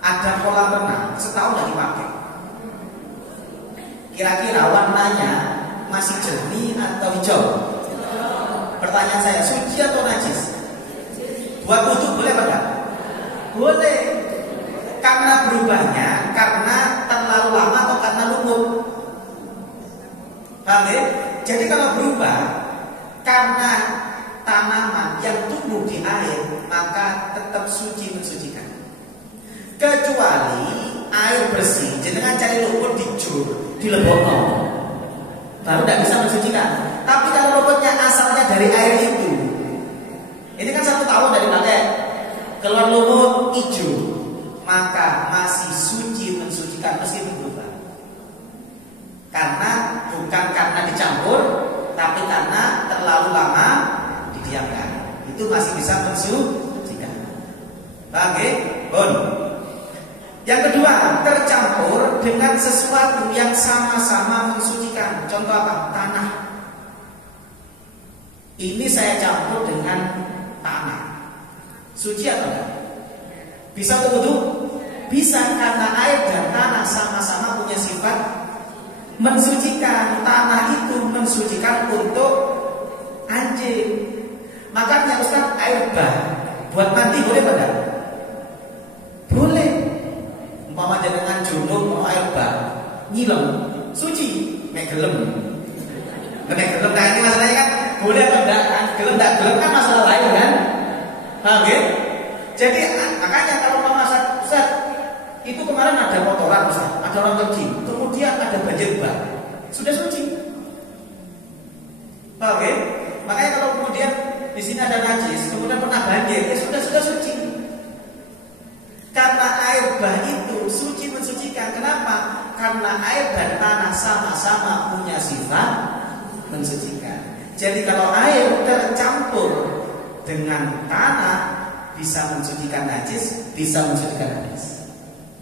Ada kolam renang, setahun tidak dipakai. Kira-kira warnanya masih jernih atau hijau? Pertanyaan saya, suci atau najis? Buat wudhu boleh apa enggak? Boleh. Karena berubahnya karena terlalu lama atau karena lumut. Paham ya? Jadi kalau berubah karena tanaman yang tumbuh di air, maka tetap suci mensucikan. Kecuali air bersih, jenengan cari lumpur dijur, dilebokno, baru tidak bisa mensucikan. Tapi kalau lumpurnya asalnya dari air itu, ini kan 1 tahun dari pakai, keluar lumpur hijau, maka masih suci mensucikan meskipun berubah. Karena bukan karena dicampur, tapi karena terlalu lama didiamkan, itu masih bisa mensucikan. Oke, bon. Yang kedua, tercampur dengan sesuatu yang sama-sama mensucikan. Contoh apa? Tanah. Ini saya campur dengan tanah. Suci atau enggak? Bisa untuk wudhu? Bisa, karena air dan tanah sama-sama punya sifat mensucikan. Tanah itu mensucikan untuk anjing. Makanya Ustaz, air bah buat mandi boleh enggak? Boleh. Umpama jenengan junub mau air bah nyilem, suci, mek gelem. Mek gelem, nah ini masalahnya kan boleh atau enggak kan? Gelem kan masalah lain kan? Paham ya? Jadi makanya kalau umpama Ustaz, itu kemarin ada kotoran Ustaz, ada orang kencing, kemudian ada banjir bah, sudah suci. Paham ya? Makanya kalau kemudian di sini ada najis, kemudian pernah banjir, ya sudah suci. Karena air bah itu suci mensucikan. Kenapa? Karena air dan tanah sama-sama punya sifat mensucikan. Jadi kalau air tercampur dengan tanah bisa mensucikan najis, bisa mensucikan najis.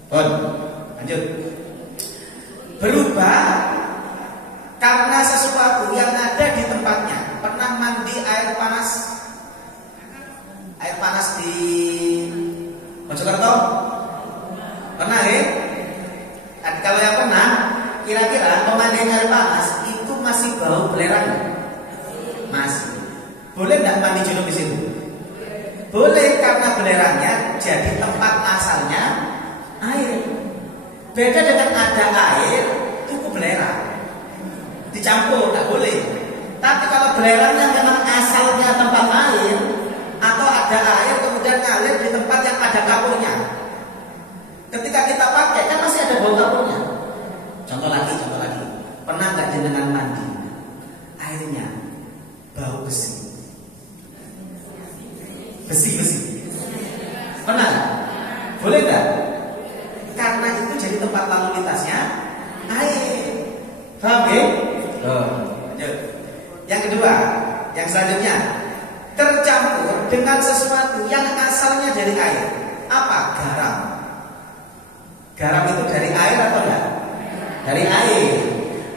Lanjut. Berubah karena sesuatu yang ada di tempatnya. Pernah mandi air panas di Mojokerto? Pernah ya? Kalau yang pernah, kira-kira pemandian air panas itu masih bau belerang? Masih. Boleh nggak mandi junub di situ? Boleh, karena belerangnya jadi tempat asalnya air. Beda dengan ada air, tuku belerang, dicampur nggak boleh. Tapi kalau belerangnya memang asalnya tempat air, atau ada air kemudian ngalir di tempat yang ada kapurnya, ketika kita pakai kan masih ada bau kapurnya. Contoh lagi, pernah nggak jenengan mandi airnya bau besi? Pernah? Boleh nggak? Karena itu jadi tempat lalu lintasnya air. Paham ya? Lanjut. Yang kedua, yang selanjutnya, tercampur dengan sesuatu yang asalnya dari air. Apa? Garam. Garam itu dari air atau enggak? Dari air.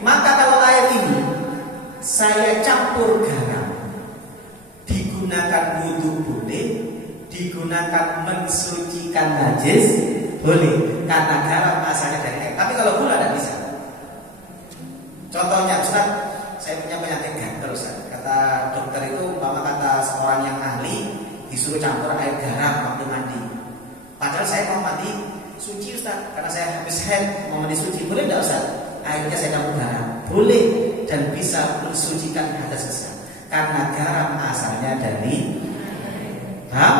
Maka kalau air ini saya campur garam, digunakan wudhu boleh, digunakan mensucikan najis boleh, karena garam asalnya dari air. Tapi kalau gula tidak bisa. Contohnya Ustaz, saya punya penyakit gatal Ustaz. Kata dokter itu, kata seorang yang ahli, disuruh campur air garam waktu mandi. Padahal saya mau mandi suci Ustaz, karena saya habis head mau mandi suci. Boleh tidak Ustaz? Airnya saya campur garam. Boleh, dan bisa mensucikan hadas besar. Karena garam asalnya dari paham?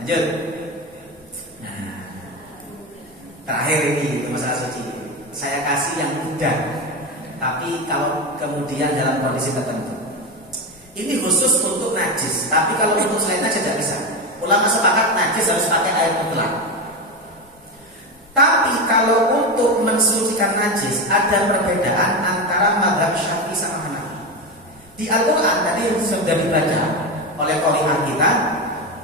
Lanjut. Nah, terakhir ini masalah suci. Saya kasih yang mudah, tapi kalau kemudian dalam kondisi tertentu. Ini khusus untuk najis, tapi kalau untuk selain najis tidak bisa. Ulama sepakat najis harus pakai air mutlak. Tapi kalau untuk mensucikan najis ada perbedaan antara mazhab Syafi'i sama Hanafi. Di Al-Quran tadi sudah dibaca oleh qari'ah kita,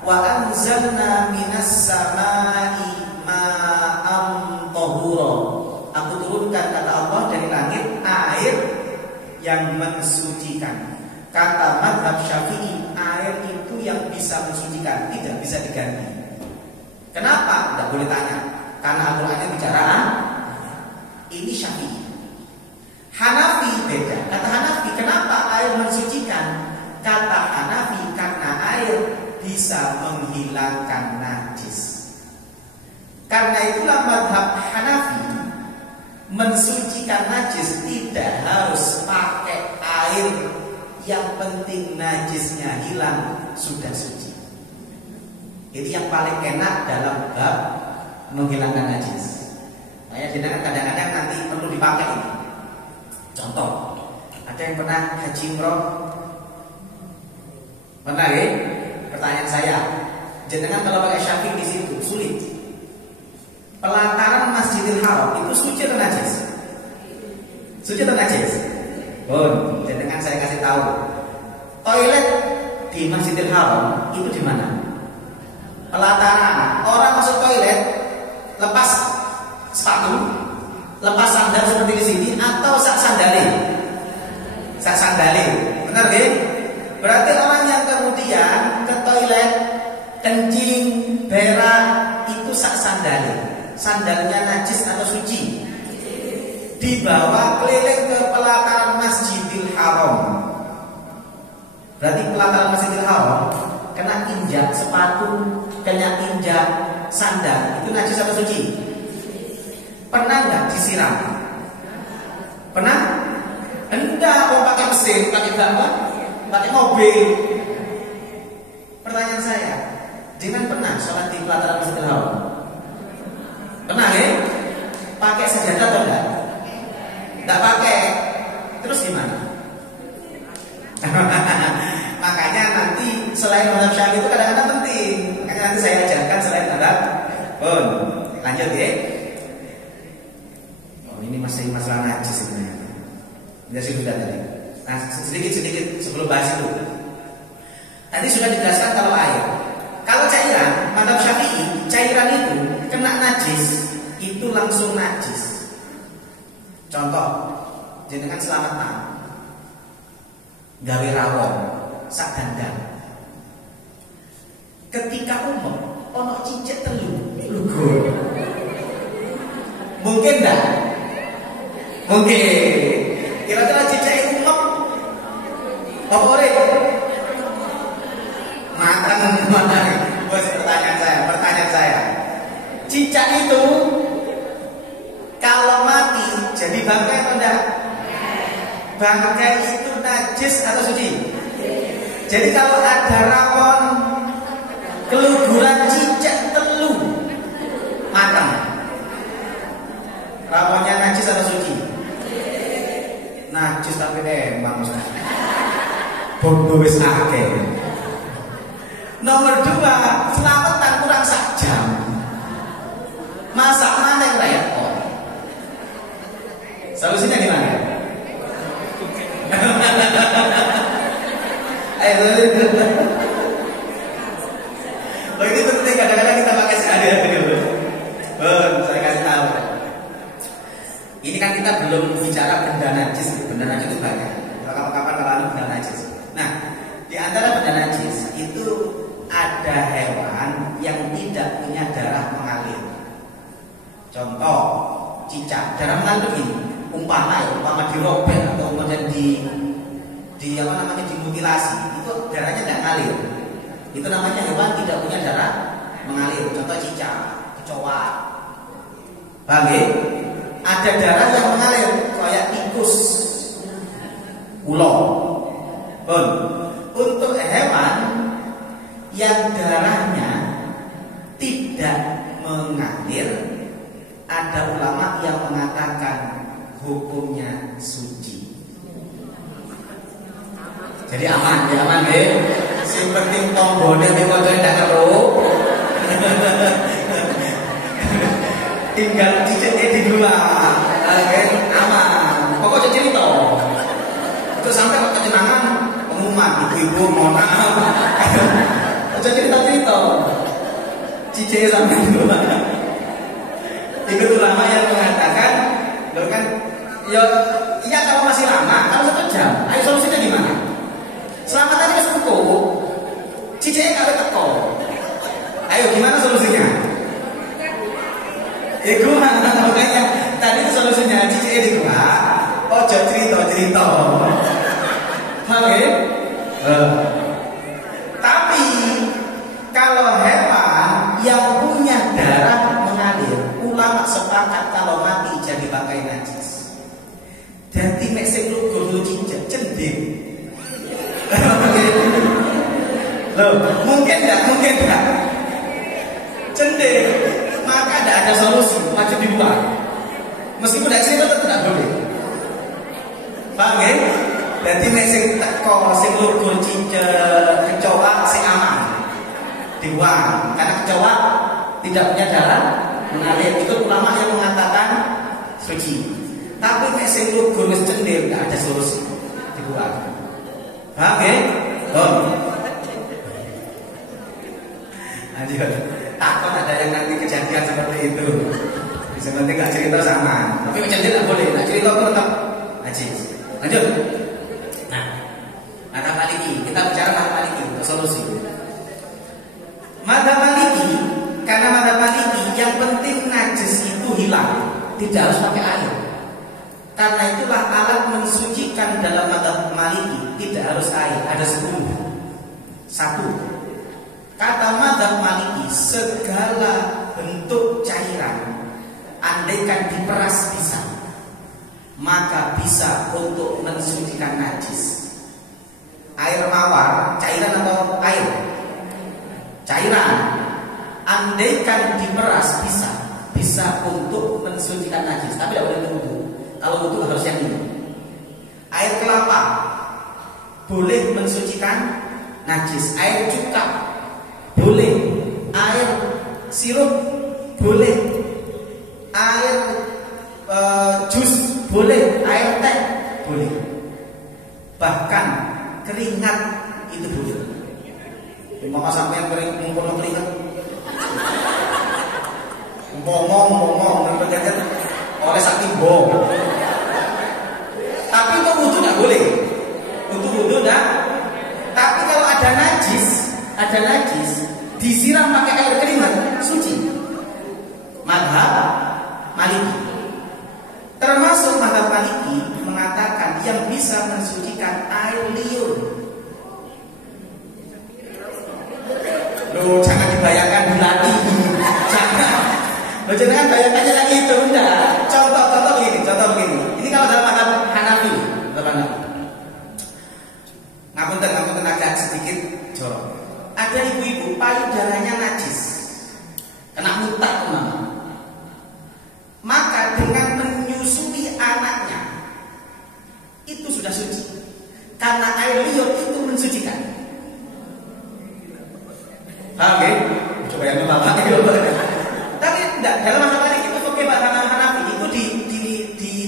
wa anzalna minas samai ma'am tahura. Aku turunkan, kata Allah, dari langit air yang mensucikan. Kata mazhab Syafi'i, air itu yang bisa mensucikan, tidak bisa diganti. Kenapa? Tidak boleh tanya. Karena Al-Quran bicara ini Syafi'i. Hanafi beda. Kata Hanafi, kenapa air mensucikan? Kata Hanafi, karena air bisa menghilangkan najis. Karena itulah mazhab Hanafi, mensucikan najis tidak harus pakai air yang penting najisnya hilang, sudah suci. Itu yang paling enak dalam bab menghilangkan najis. Saya dengar kadang-kadang nanti perlu dipakai ini. Contoh, ada yang pernah haji umroh? Pernah ya? Pertanyaan saya, jenengan kalau pakai syafing di situ sulit. Pelataran Masjidil Haram itu suci atau najis? Suci atau najis? Oh, jenengan saya kasih tahu. Toilet di Masjidil Haram itu di mana? Pelataran. Orang masuk toilet lepas sepatu, lepas sandal seperti di sini atau sak sandali? Sak sandali. Benar ya? Berarti orang yang kemudian ke toilet kencing, berak itu sak sandali. Sandalnya najis atau suci? Dibawa keliling ke pelataran Masjidil Haram. Berarti pelataran Masjidil Haram kena injak sepatu, kena injak sandal, itu najis atau suci? Pernah nggak disiram? Pernah? Enggak, mau pakai mesin, pakai apa? Pakai mobil. Pertanyaan saya, jangan pernah sholat di pelataran Masjidil Haram? Pernah ya? Pakai sajadah atau enggak? Enggak pakai. Terus gimana? Makanya nanti selain mazhab Syafi'i itu kadang-kadang penting. Makanya nanti saya ajarkan selain mazhab. Lanjut ya. Oh, ini masih masalah najis sebenarnya. Sudah tadi. Nah, sedikit sebelum bahas itu. Tadi sudah dijelaskan kalau air. Kalau cairan, mazhab Syafi'i, cairan itu kena najis, itu langsung najis. Contoh, jenengan selamatan, gawe rawon, sak dandang. Ketika umur, ono cicit telu, lugur. Mungkin enggak? Mungkin. Kira-kira cicit umur, apa ore? Matang. Bos, pertanyaan saya. Cicak itu kalau mati jadi bangkai atau enggak? Bangkai itu najis atau suci? Jadi kalau ada rawon keluguran cicak telu matang, rawonnya najis atau suci? Najis tapi emang bodoh wis akeh. Nomor 2, selamatan kurang sak jam. Masak mana yang repot? Solusinya gimana? Ini penting, kadang-kadang kita pakai sehari-hari dulu. Saya kasih tahu. Ini kan kita belum bicara benda najis. Benda najis itu banyak. Kapan-kapan kalau benda najis. Nah, di antara benda najis itu ada hewan yang tidak punya darah mengalir. Contoh, cicak, darah mengalir ini umpama dirobek atau kemudian dimutilasi, itu darahnya tidak mengalir. Itu namanya hewan tidak punya darah mengalir. Contoh cicak, kecoa. Paham ya? Ada darah yang mengalir kayak tikus, ulo. Untuk hewan yang darahnya tidak mengalir, ada ulama yang mengatakan hukumnya suci. Jadi aman ya. Si penting tombolnya memang tidak keruh. Tinggal cicitnya di luar, aman. Pokoknya cerita. Terus sampai waktu kenangan pengumuman, ibu-ibu mohon maaf. Cerita cicitnya sampai di luar. Itu ulama yang mengatakan, loh kan, ya iya kalau masih lama, kalau 1 jam, ayo solusinya gimana? Selamatan aja cukup, cicitnya kalau teko. Ayo gimana solusinya? Itu makanya tadi itu solusinya cicitnya di luar. Oh cerita. Paham ya? Tapi kalau hewan yang punya darah mengalir, ulama sepakat kalau mati jadi bangkai najis. Jadi mek sing lugur cicak cendil. Loh, mungkin enggak? Mungkin enggak? Cendil, maka tidak ada solusi, wajib dibuang. Meskipun tidak cerita tetap tidak boleh. Paham ya? Jadi nek sing teko sing logo kecoa sing aman dibuang, karena kecoa tidak punya darah mengalir. Itu ulama yang mengatakan suci. Tapi nek sing logo wis cendil tidak ada solusi, dibuang. Paham ya? Oh. Lanjut. Takut ada yang nanti kejadian seperti itu. Bisa nanti nggak cerita sama. Tapi cendil nggak boleh. Nggak cerita itu tetap najis. Lanjut. Nah, madzhab Maliki. Kita bicara madzhab Maliki. Solusi. Madzhab Maliki, karena madzhab Maliki yang penting najis itu hilang, tidak harus pakai air. Karena itulah alat mensucikan dalam madzhab Maliki tidak harus air. Ada 10. 1. Kata madzhab Maliki, segala bentuk cairan andaikan diperas bisa, maka bisa untuk mensucikan najis. Air mawar, cairan atau air? Cairan. Andaikan diperas bisa untuk mensucikan najis, tapi tidak boleh wudu. Kalau wudu harus yang ini. Air kelapa boleh mensucikan najis. Air cuka boleh, air sirup boleh, air jus boleh, air teh boleh, bahkan keringat itu boleh. Maka sampai yang ngumpul keringat, ngomong berjajar oleh sakit bom. Tapi untuk wudu tidak boleh, untuk wudu tidak. Tapi kalau ada najis disiram pakai air keringat suci. Madzhab Maliki. Termasuk madzhab Maliki mengatakan yang bisa mensucikan air liur. Loh, jangan dibayangkan belati. Jangan bayangkannya lagi itu, enggak. Contoh begini. Ini kalau dalam madzhab Hanafi, ngapunten agak sedikit jorok. Ada ibu-ibu payudaranya najis, kena muntah teman. Maka dengan menyusui anaknya itu sudah suci, karena air liur itu mensucikan. Paham ya? Coba yang bapak itu. Tapi tidak, dalam masalah ini itu pakai bahasa Hanafi itu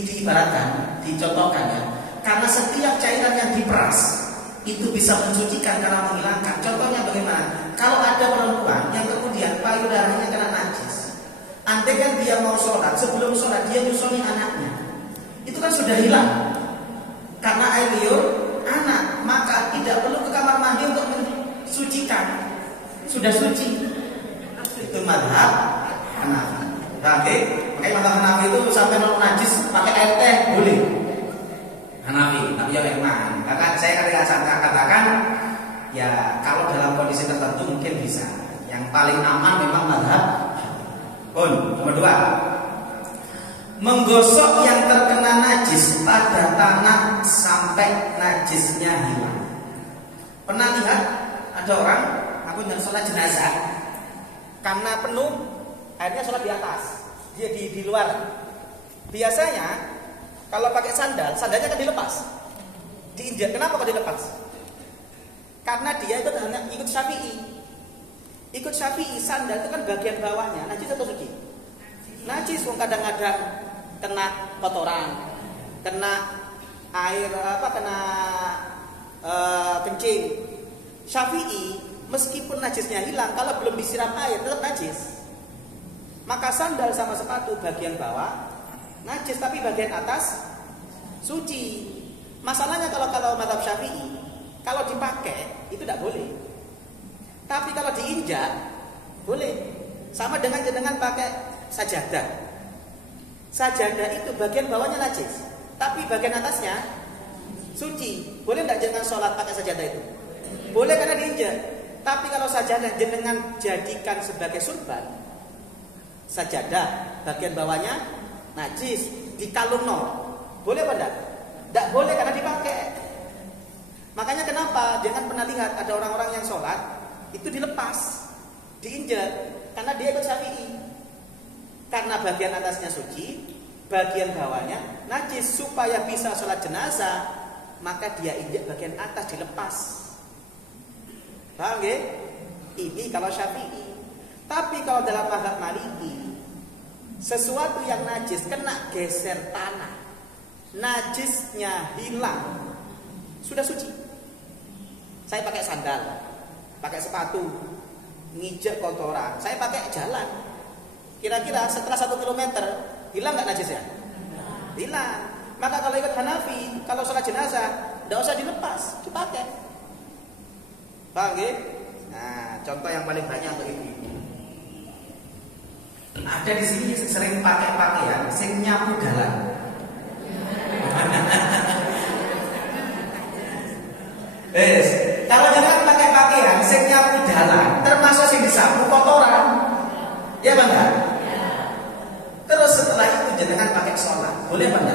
diibaratkan, dicontohkan ya. Karena setiap cairan yang diperas itu bisa mensucikan karena menghilangkan. Contohnya bagaimana? Kalau ada perempuan yang kemudian payudaranya kena najis, andai kan dia mau sholat, sebelum sholat dia nyusui anaknya, itu kan sudah hilang karena air liur anak, maka tidak perlu ke kamar mandi untuk mensucikan, sudah suci. Itu madzhab Hanafi. Oke, pakai madzhab Hanafi itu sampai mau najis pakai air teh boleh. Hanafi, tapi ya memang karena saya katakan ya kalau dalam kondisi tertentu mungkin bisa. Yang paling aman memang madzhab. Nomor 2, menggosok yang terkena najis pada tanah sampai najisnya hilang. Pernah lihat ada orang aku yang sholat jenazah karena penuh akhirnya sholat di atas, dia di luar. Biasanya kalau pakai sandalnya kan dilepas, diinjak. Kenapa kok dilepas? Karena dia itu hanya ikut Syafi'i. Ikut Syafi'i, sandal itu kan bagian bawahnya najis atau suci? Najis. Kadang-kadang kena kotoran, kena air kena kencing. Syafi'i meskipun najisnya hilang, kalau belum disiram air tetap najis. Maka sandal sama sepatu bagian bawah najis, tapi bagian atas suci. Masalahnya kalau mazhab Syafi'i, kalau dipakai itu tidak boleh. Tapi kalau diinjak boleh. Sama dengan pakai sajadah. Sajadah itu bagian bawahnya najis, tapi bagian atasnya suci. Boleh tidak jangan sholat pakai sajadah itu? Boleh karena diinjak. Tapi kalau sajadah jenengan jadikan sebagai surban, sajadah bagian bawahnya najis, dikalungno, boleh apa enggak? Enggak boleh karena dipakai. Makanya kenapa? Jangan pernah lihat ada orang-orang yang sholat itu dilepas, diinjak, karena dia ikut Syafi'i. Karena bagian atasnya suci, bagian bawahnya najis. Supaya bisa sholat jenazah, maka dia injak bagian atas, dilepas. Paham ya? Ini kalau Syafi'i. Tapi kalau dalam mazhab Maliki, sesuatu yang najis kena geser tanah, najisnya hilang, sudah suci. Saya pakai sandal, pakai sepatu, ngijak kotoran, saya pakai jalan. Kira-kira setelah 1 kilometer hilang nggak najisnya? Hilang. Maka kalau ikut Hanafi, kalau sholat jenazah nggak usah dilepas, dipakai. Paham ya? Nah, contoh yang paling banyak untuk ibu-ibu. Ada di sini sering pakai pakaian sing nyapu dalan. Kalau jangan pakai pakaian sing nyapu dalan, termasuk sing disapu kotoran. Ya Bang? Terus setelah itu jangan pakai sholat. Boleh Bang?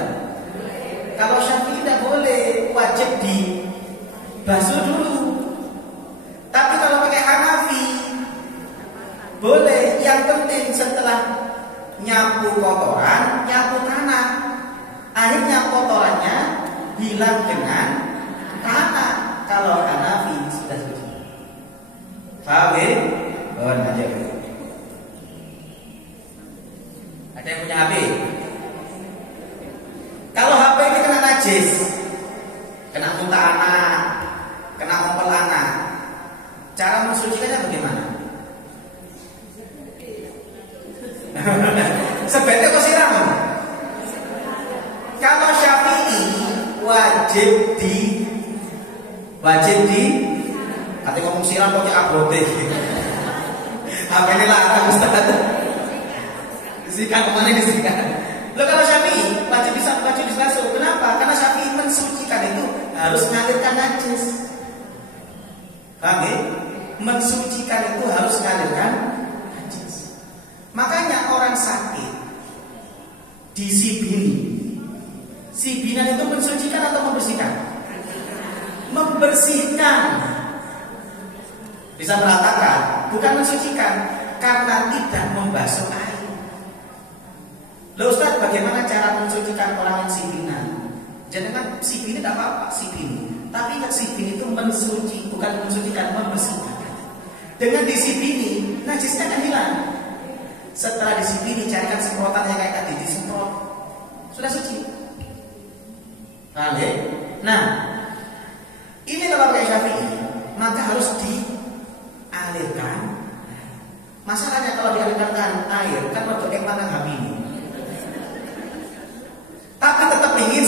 Kalau Syafi'i tidak boleh, wajib dibasuh dulu. Tapi kalau pakai Hanafi boleh. Yang penting setelah nyapu kotoran, nyapu tanah, akhirnya kotorannya hilang dengan tanah. Kalau Hanafi sudah suci. Paham ya? Bawa aja. Ada yang punya HP? Kalau HP ini kena najis, kena muntah anak, kena ompel anak, cara mensucikannya bagaimana? Sebaiknya kau siram. Kalau Syafi'i wajib di kata ngomong siram kok abrote. Apa ini larang Ustaz? Disikat kemana disikat? Lo kalau Syafi'i wajib dibasuh. Kenapa? Karena Syafi'i mensucikan itu harus mengalirkan najis. Paham ya? Mensucikan itu harus mengalirkan najis. Makanya orang sakit disibini. Sibinan itu mensucikan atau membersihkan? Membersihkan. Bisa meratakan, bukan mensucikan, karena tidak membasuh air. Loh Ustaz, bagaimana cara mensucikan orang yang sibinan? Jangan sibin tidak apa-apa, sibin. Tapi ingat sibin itu mensuci, bukan mensucikan, membersihkan. Dengan disibini, najisnya akan hilang. Setelah disibini, carikan semprotan yang kayak tadi, disemprot, sudah suci. Paham ya? Nah, ini kalau pakai Syafi'i, maka harus dialirkan. Masalahnya kalau dialirkan air, kan waktu ekmatan habis ini. Tapi tetap ingin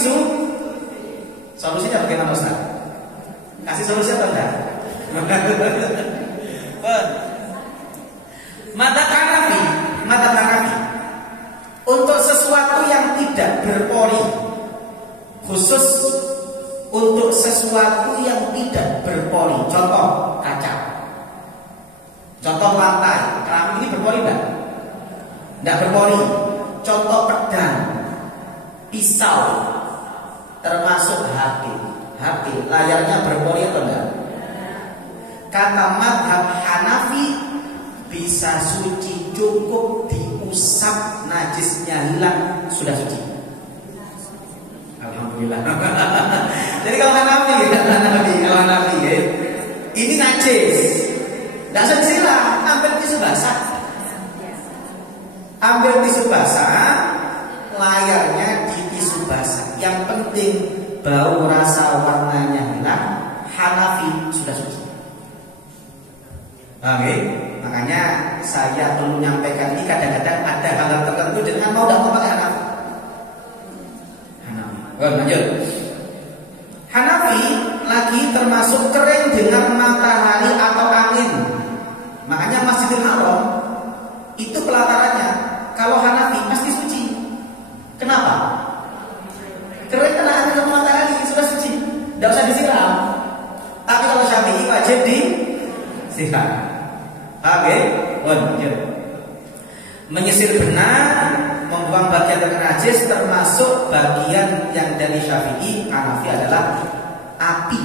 solusinya bagaimana Ustaz? Kasih solusi atau enggak? Mata Hanafi untuk sesuatu yang tidak berpori, khusus untuk sesuatu yang tidak berpori. Contoh kaca, contoh lantai, keramik ini berpori enggak? Enggak berpori. Contoh pedang, pisau, termasuk HP, layarnya berpori atau enggak? Kata mazhab Hanafi, bisa suci, cukup diusap, najisnya hilang, sudah suci. Alhamdulillah. Jadi kalau Hanafi ya, ini najis, tidak sensilah, ambil tisu basah, layarnya di tisu basah. Yang penting bau rasa warnanya hilang, Hanafi sudah suci. Oke, makanya saya perlu menyampaikan ini, kadang-kadang ada hal tertentu dengan mau tidak mau pakai Hanafi. Lanjut. Hanafi lagi termasuk kering dengan matahari atau angin. Makanya Masjidil Haram itu pelatarannya, kalau Hanafi pasti suci. Kenapa? Kering kena angin sama matahari, sudah suci, tidak usah disiram. Tapi kalau Syafi'i wajib disiram. Oke, lanjut. Menyisir benang, membuang bagian najis, termasuk bagian yang dari Syafi'i, Hanafi adalah api.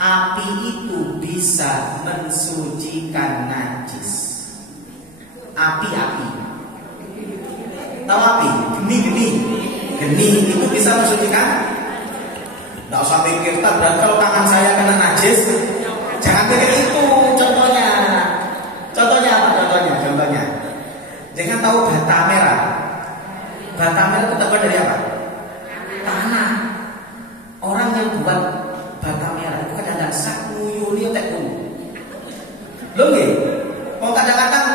Api itu bisa bisa mensucikan najis? Api-api. Tahu api? Geni itu bisa mensucikan? Tidak usah pikir, berarti kalau tangan saya kena najis, jangan pikir itu. Contohnya apa? Contohnya, jangan tahu bata merah. Bata merah itu terbuat dari apa? Tanah. Orang yang buat bata merah itu kadang-kadang sakuyuni otek dulu. Loh nggih? Mau kadang-kadang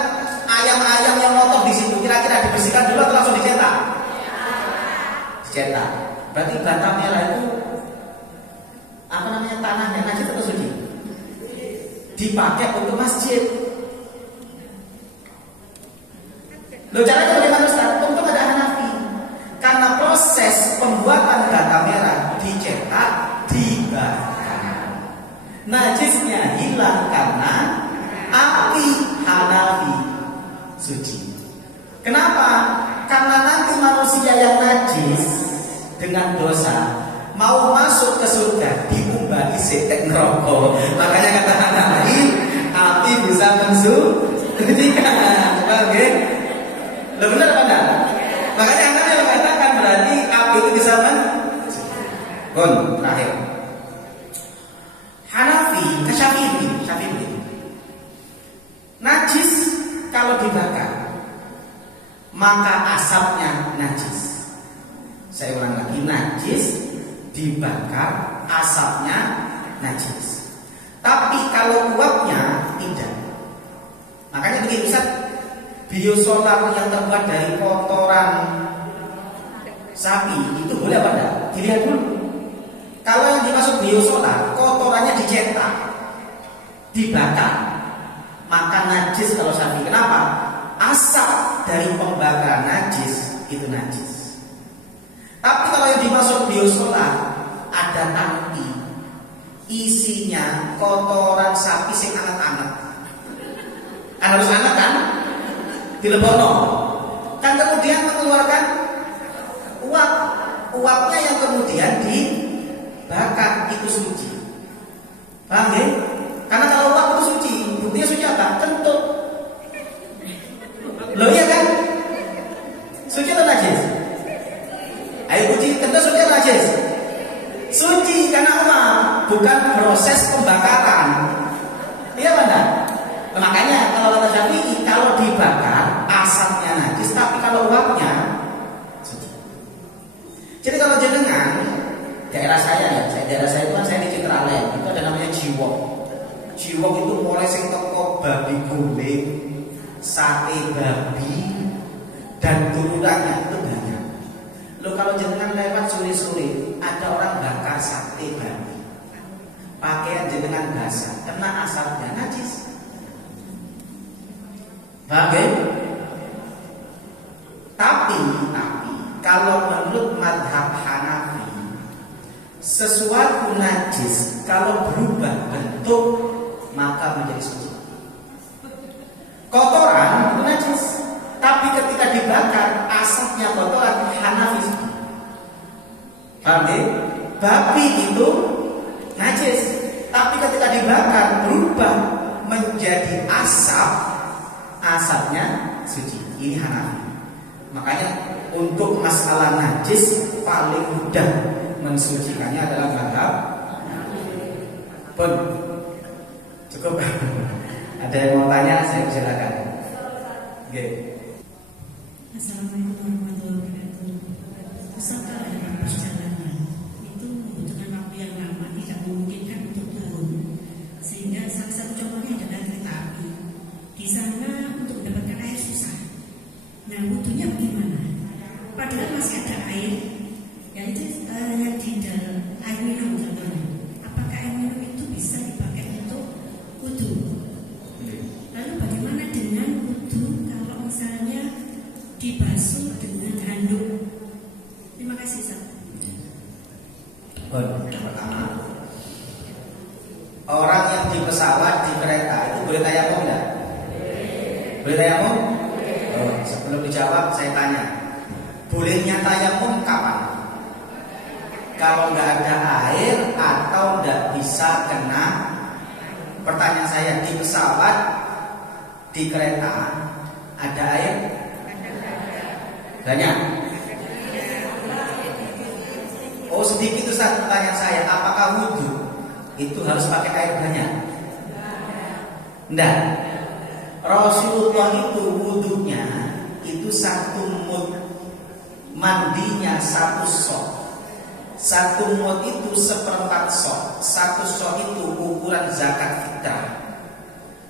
ayam-ayam yang ngotot di situ kira-kira dibersihkan dulu atau langsung dicetak? Dicetak. Berarti bata merah itu apa namanya, tanahnya najis atau suci? Dipakai untuk masjid. Loh, caranya bagaimana Ustaz? Untuk ada Hanafi. Karena proses pembuatan bata merah dicetak, dibakar, najisnya hilang karena api Hanafi suci. Kenapa? Karena nanti manusia yang najis dengan dosa mau masuk ke surga diumbali setek neraka. Makanya kata Hanafi, api bisa mensucikan. Oke? Loh, benar apa enggak? Makanya Hanafi mengatakan berarti api itu bisa mensucikan. Terakhir, Hanafi ke Syafi'i. Najis kalau dibakar maka asapnya najis. Saya ulang lagi, najis dibakar asapnya najis. Tapi kalau uapnya tidak. Makanya begini Ustaz, biosolar yang terbuat dari kotoran sapi itu boleh apa enggak? Dilihat dulu. Kalau yang dimaksud biosolar kotorannya dicetak, dibakar, maka najis kalau sapi. Kenapa? Asap dari pembakaran najis itu najis. Tapi kalau yang dimaksud biosolar ada tangki isinya kotoran sapi sing anget-anget. Kan harus anget kan? Dilebono. Kan kemudian mengeluarkan uap. Uapnya yang kemudian dibakar itu suci. Paham ya? Karena kalau uap itu suci, buktinya suci apa? Kentut. Loh iya kan? Suci atau najis? Ayo uji, kentut suci atau najis? Suci karena apa? Bukan proses pembakaran. Iya benar? Makanya kalau kata Syafi'i, kalau dibakar asapnya najis, tapi kalau uapnya suci. Jadi kalau jenengan daerah saya itu kan saya di Citralen, itu ada namanya Jiwok. Jiwok itu mulai sing teko babi guling, sate babi, dan turunannya itu banyak. Lo kalau jenengan lewat sore-sore, ada orang bakar sate babi, pakaian jenengan basah, kena asapnya najis. Paham ya? Tapi kalau menurut madhab Hanafi, sesuatu najis kalau berubah bentuk maka menjadi suci. Kotoran itu najis, tapi ketika dibakar asapnya kotoran Hanafi suci. Paham ya? Babi itu najis, tapi ketika dibakar berubah menjadi asap, asapnya suci. Ini Hanafi. Makanya untuk masalah najis paling mudah mensucikannya adalah madhab. Pun cukup. Ada yang mau tanya, saya silakan. Oke. Assalamualaikum warahmatullahi wabarakatuh. Ustaz, kalau dalam perjalanan itu membutuhkan waktu yang lama, tidak memungkinkan untuk turun, sehingga salah satu contohnya adalah kereta api. Di sana untuk mendapatkan air susah. Nah, butuhnya bagaimana? Padahal masih ada air, yaitu yang di dalam air minum contohnya. Apakah air minum itu bisa dipakai untuk wudu? Lalu bagaimana dengan wudu kalau misalnya dibasuh dengan handuk? Terima kasih, Ustaz. Pertama, orang yang di pesawat, di kereta itu boleh tayamum enggak? Boleh tayamum? Oh, sebelum dijawab saya tanya, bolehnya tayamum kapan? Kalau nggak ada air atau nggak bisa kena Pertanyaan saya, di pesawat, di kereta ada air? Banyak? Oh sedikit Ustaz. Pertanyaan saya, apakah wudhu itu harus pakai air banyak? Enggak. Rasulullah itu wudhunya itu 1 mud, mandinya 1 sok. 1 mud itu 1/4 sok. 1 sok itu ukuran zakat fitrah.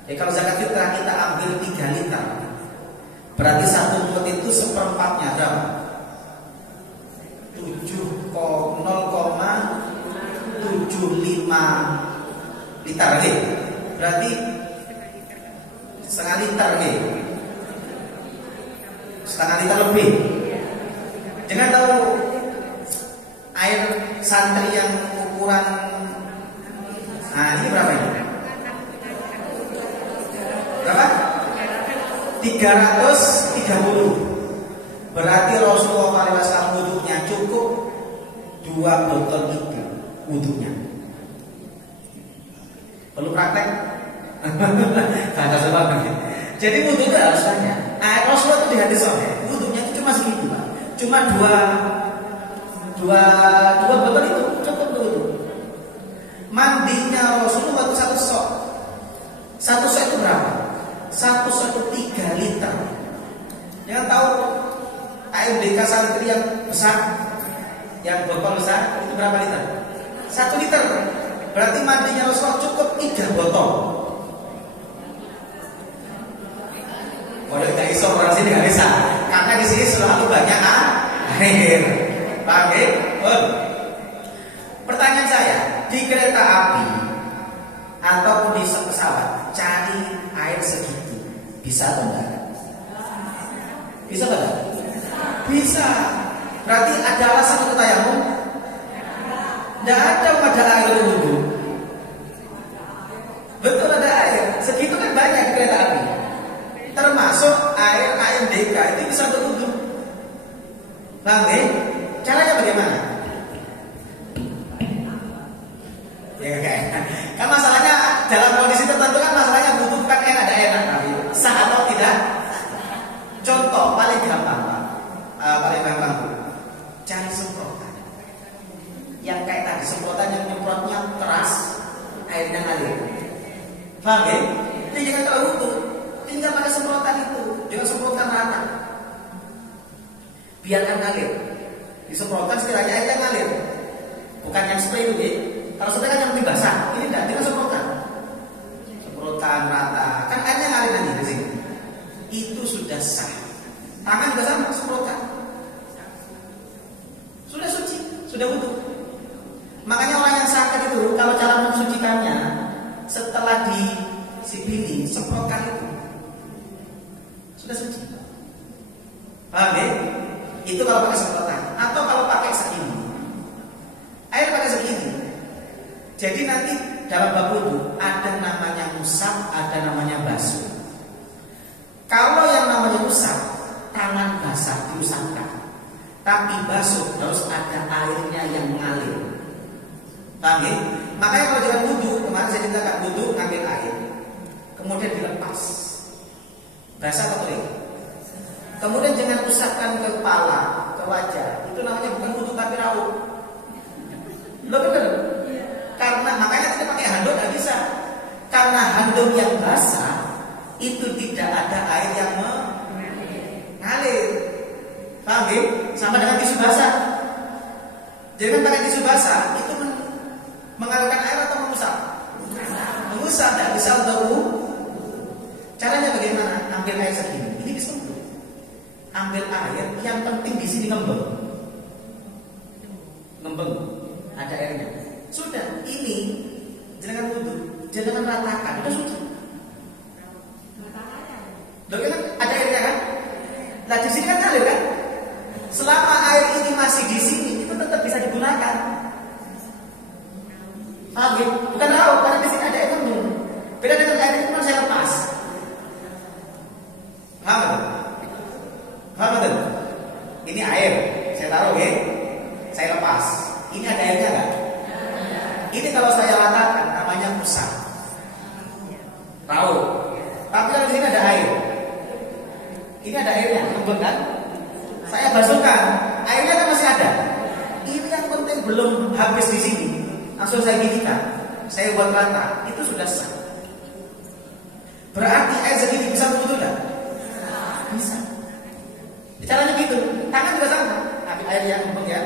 Jadi kalau zakat fitrah kita ambil 3 liter, berarti 1 mud itu 1/4-nya berapa? 0,75 liter nih. Berarti setengah liter nih. Setengah liter lebih. Jangan tahu air santri yang ukuran, nah ini berapa ini? Berapa? 330. Berarti Rasulullah SAW wudhunya cukup 2 botol itu wudhunya. Perlu praktek? Kata sebab. Jadi wudhu itu harus banyak. Air Rasulullah itu di hadis sahih, wudhunya itu cuma segitu, Pak. Cuma dua botol itu cukup wudhu. Mandinya Rasulullah itu 1 sok. 1 sok itu berapa? 1 sok itu 3 liter. Jangan tahu AMDK santri yang besar, yang botol besar itu berapa liter? 1 liter. Berarti mandinya Rasulullah cukup 3 botol. Kalau tidak iso orang sini nggak bisa, karena di sini selalu banyak air. Paham ya? Pertanyaan saya, di kereta api ataupun di pesawat cari air segitu bisa atau enggak? Bisa enggak? Bisa. Berarti ada alasan untuk tayamum? Tidak ada air wudhu. Betul ada air. Segitu kan banyak di kereta api. Termasuk air AMDK itu bisa untuk wudhu. Paham ya? Caranya bagaimana? Ya kayak. Kan masalahnya dalam kondisi tertentu kan masalahnya wudhu kan ada enak tapi sah atau tidak? Contoh paling gampang, paling gampang cari semprotan. Yang kayak tadi semprotan yang nyemprotnya keras, airnya ngalir. Paham ya? Jadi jangan kalau wudhu, tinggal pakai semprotan itu, jangan semprotan rata. Biarkan ngalir. Disemprotkan sekiranya airnya ngalir. Bukan yang spray itu ya. Kalau spray kan yang penting basah, ini tidak, tinggal semprotan. Semprotan rata, kan airnya ngalir nanti di sini. Itu sudah sah. Tangan juga sama, semprotan. Sudah suci, sudah wudhu. Makanya orang yang sakit itu kalau cara mensucikannya setelah disibili, semprotkan itu sudah suci. Paham ya? Itu kalau pakai semprotan. Atau kalau pakai segini, air pakai segini. Jadi nanti dalam bab wudhu ada namanya musab, ada namanya basuh. Kalau yang namanya musab, tangan basah diusapkan, tapi basuh harus ada airnya yang mengalir. Paham ya? Makanya kalau jangan wudhu, kemarin saya ceritakan wudhu ngambil air, kemudian dilepas, basah atau kering. Kemudian jangan usapkan ke kepala, ke wajah. Itu namanya bukan wudhu tapi raut. Lo betul? Karena makanya kita pakai handuk nggak bisa. Karena handuk yang basah itu tidak ada air yang mengalir. Paham ya? Sama dengan tisu basah. Jangan pakai tisu basah itu mengalirkan air atau mengusap? Mengusap, tidak bisa untuk wudhu. Caranya bagaimana? Ambil air segini. Ini bisa. Ambil air, yang penting di sini ngembeng, ada airnya. Sudah, ini jangan wudhu, jangan ratakan, udah suci. Loh kan ada airnya kan? Nah di sini kan ngalir kan? Selama air ini masih di sini, itu tetap bisa digunakan. Paham ya? Bukan raut, karena di sini ada air ngembeng. Beda dengan air itu kan saya lepas. Paham ya? Paham betul? Ini air, saya taruh ya, saya lepas. Ini ada airnya nggak? Ini kalau saya ratakan namanya usap. Tahu. Tapi kalau di sini ada air. Ini ada airnya, lembut kan? Saya basuhkan, airnya kan masih ada. Ini yang penting belum habis di sini. Langsung saya gigikan, saya buat rata, itu sudah sah. Berarti air segini bisa berwudu enggak? Bisa. Caranya gitu, tangan juga sama. Ambil air yang lembut ya,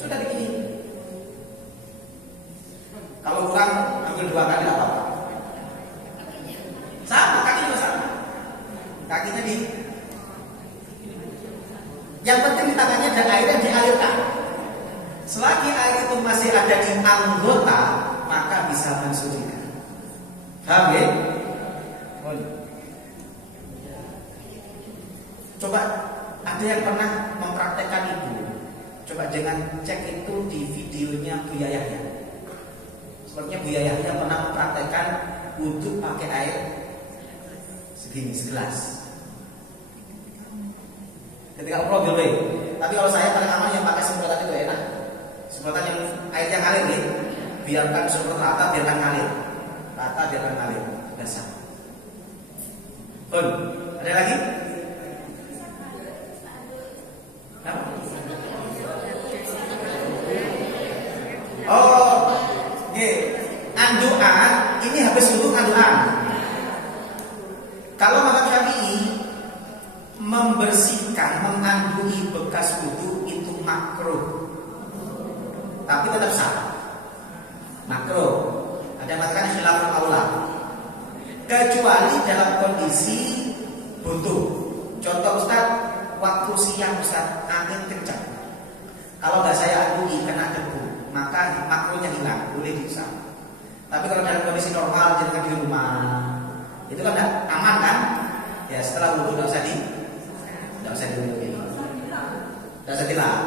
sudah begini. Kalau kurang ambil 2 kali apa? Sama, kaki juga sama. Kakinya di. Yang penting di tangannya ada air yang dialirkan. Selagi air itu masih ada di anggota, maka bisa mensucikan. Paham ya? Coba ada yang pernah mempraktekkan itu. Coba jangan cek itu di videonya Buya Yahya. Sepertinya Buya Yahya pernah mempraktekkan wudu pakai air segini, segelas. Ketika umroh boleh. Tapi kalau saya paling aman yang pakai semprotan itu enak. Semprotan yang air yang ngalir nih. Biarkan semprot rata, biarkan ngalir. Rata, biarkan ngalir. Sudah sah. Ada lagi? Apa? Oh, anduan. Ini habis wudu anduan. Kalau mazhab Syafi'i membersihkan, mengandungi bekas wudu itu makruh, tapi tetap sah. Makruh. Ada yang mengatakan khilaful aula. Kecuali dalam kondisi butuh. Contoh Ustaz, waktu siang Ustaz, angin kencang. Kalau nggak saya andungi kena debu, maka makruhnya hilang, boleh disah. Tapi kalau dalam kondisi normal, jangan di rumah, itu kan aman kan? Ya setelah wudu nggak usah diwuduin. Nggak usah dilap.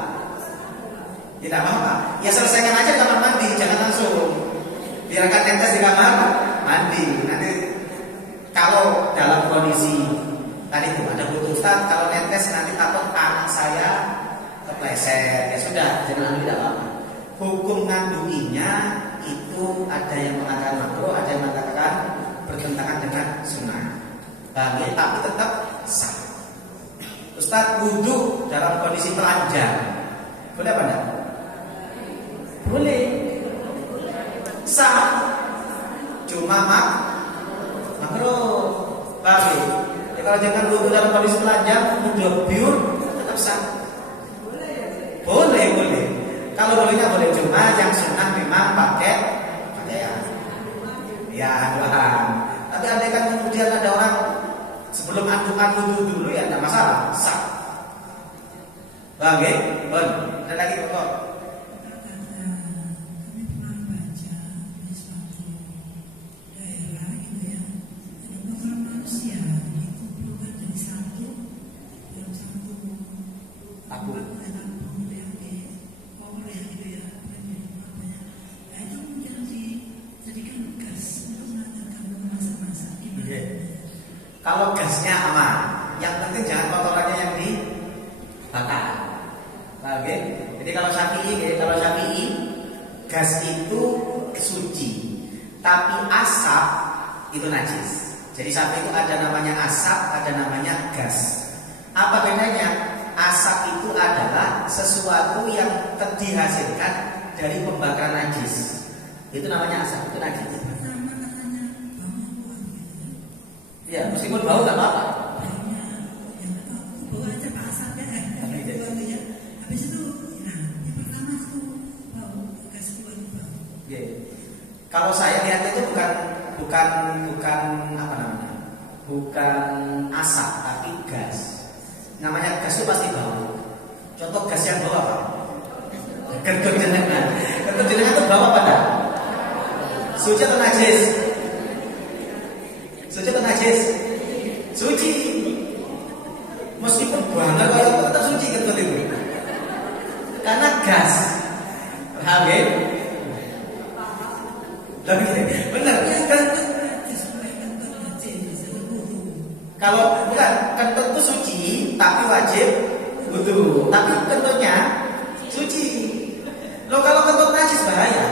Tidak apa-apa. Ya selesaikan aja kamar mandi, jangan langsung. Biarkan netes di kamar mandi. Nanti kalau dalam kondisi tadi itu ada butuh Ustaz, kalau netes nanti takut anak saya kepleset. Ya sudah, jangan tidak apa-apa. Hukum ngandunginya itu ada yang mengatakan makruh, ada yang mengatakan bertentangan dengan sunnah. Bagi tapi tetap sah. Ustaz, wudu dalam kondisi telanjang boleh apa enggak? Boleh. Sah. Cuma makruh. Bagi ya, kalau jangan wudu dalam kondisi telanjang, udah pure tetap sah. Boleh. Kalau bolehnya boleh, cuma yang sunnah memang pakai ya doang. Tapi andai kan kemudian ada orang sebelum andukan wudu dulu ya tidak masalah, sah. Bang, ada lagi pokok. Kalau gasnya aman, yang penting jangan kotorannya yang dibakar. Oke? Jadi kalau Syafi'i, gas itu suci, tapi asap itu najis. Jadi Syafi'i itu ada namanya asap, ada namanya gas. Apa bedanya? Asap itu adalah sesuatu yang dihasilkan dari pembakaran najis. Itu namanya asap, itu najis. Ya, meskipun bau nggak apa-apa. Bau aja Pak asapnya habis itu, yang pertama itu bau, gas keluar bau. Kalau saya lihat itu bukan apa namanya, bukan asap tapi gas. Namanya gas itu pasti bau. Contoh gas yang bau apa? Kentut jenengan. Kentut jenengan itu bau apa enggak? Suci atau najis? Suci atau najis? Suci. Meskipun banget kalau tetap suci kentut itu. Karena gas. Paham ya? Benar kan? Kalau bukan kentut itu suci tapi wajib wudu. Tapi kentutnya suci. Loh kalau kentut najis bahaya.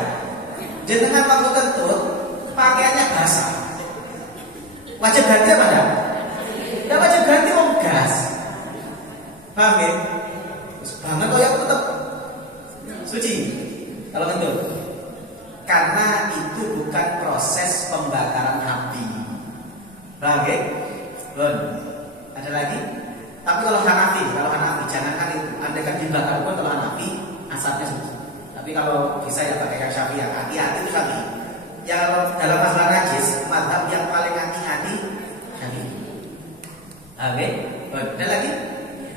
Jangan waktu kentut pakaiannya basah. Wajib ganti apa enggak? Enggak wajib ganti wong gas. Paham ya? Terus banget kok yang tetap suci kalau kentut. Karena itu bukan proses pembakaran api. Paham ya? Belum. Ada lagi? Tapi kalau Hanafi jangankan itu. Andai kan dibakar pun kalau Hanafi asapnya suci. Tapi kalau bisa ya pakai yang Syafi'i, hati-hati itu Syafi'i. Yang dalam masalah najis, mazhab yang paling hati-hati Syafi'i. Oke, ada lagi?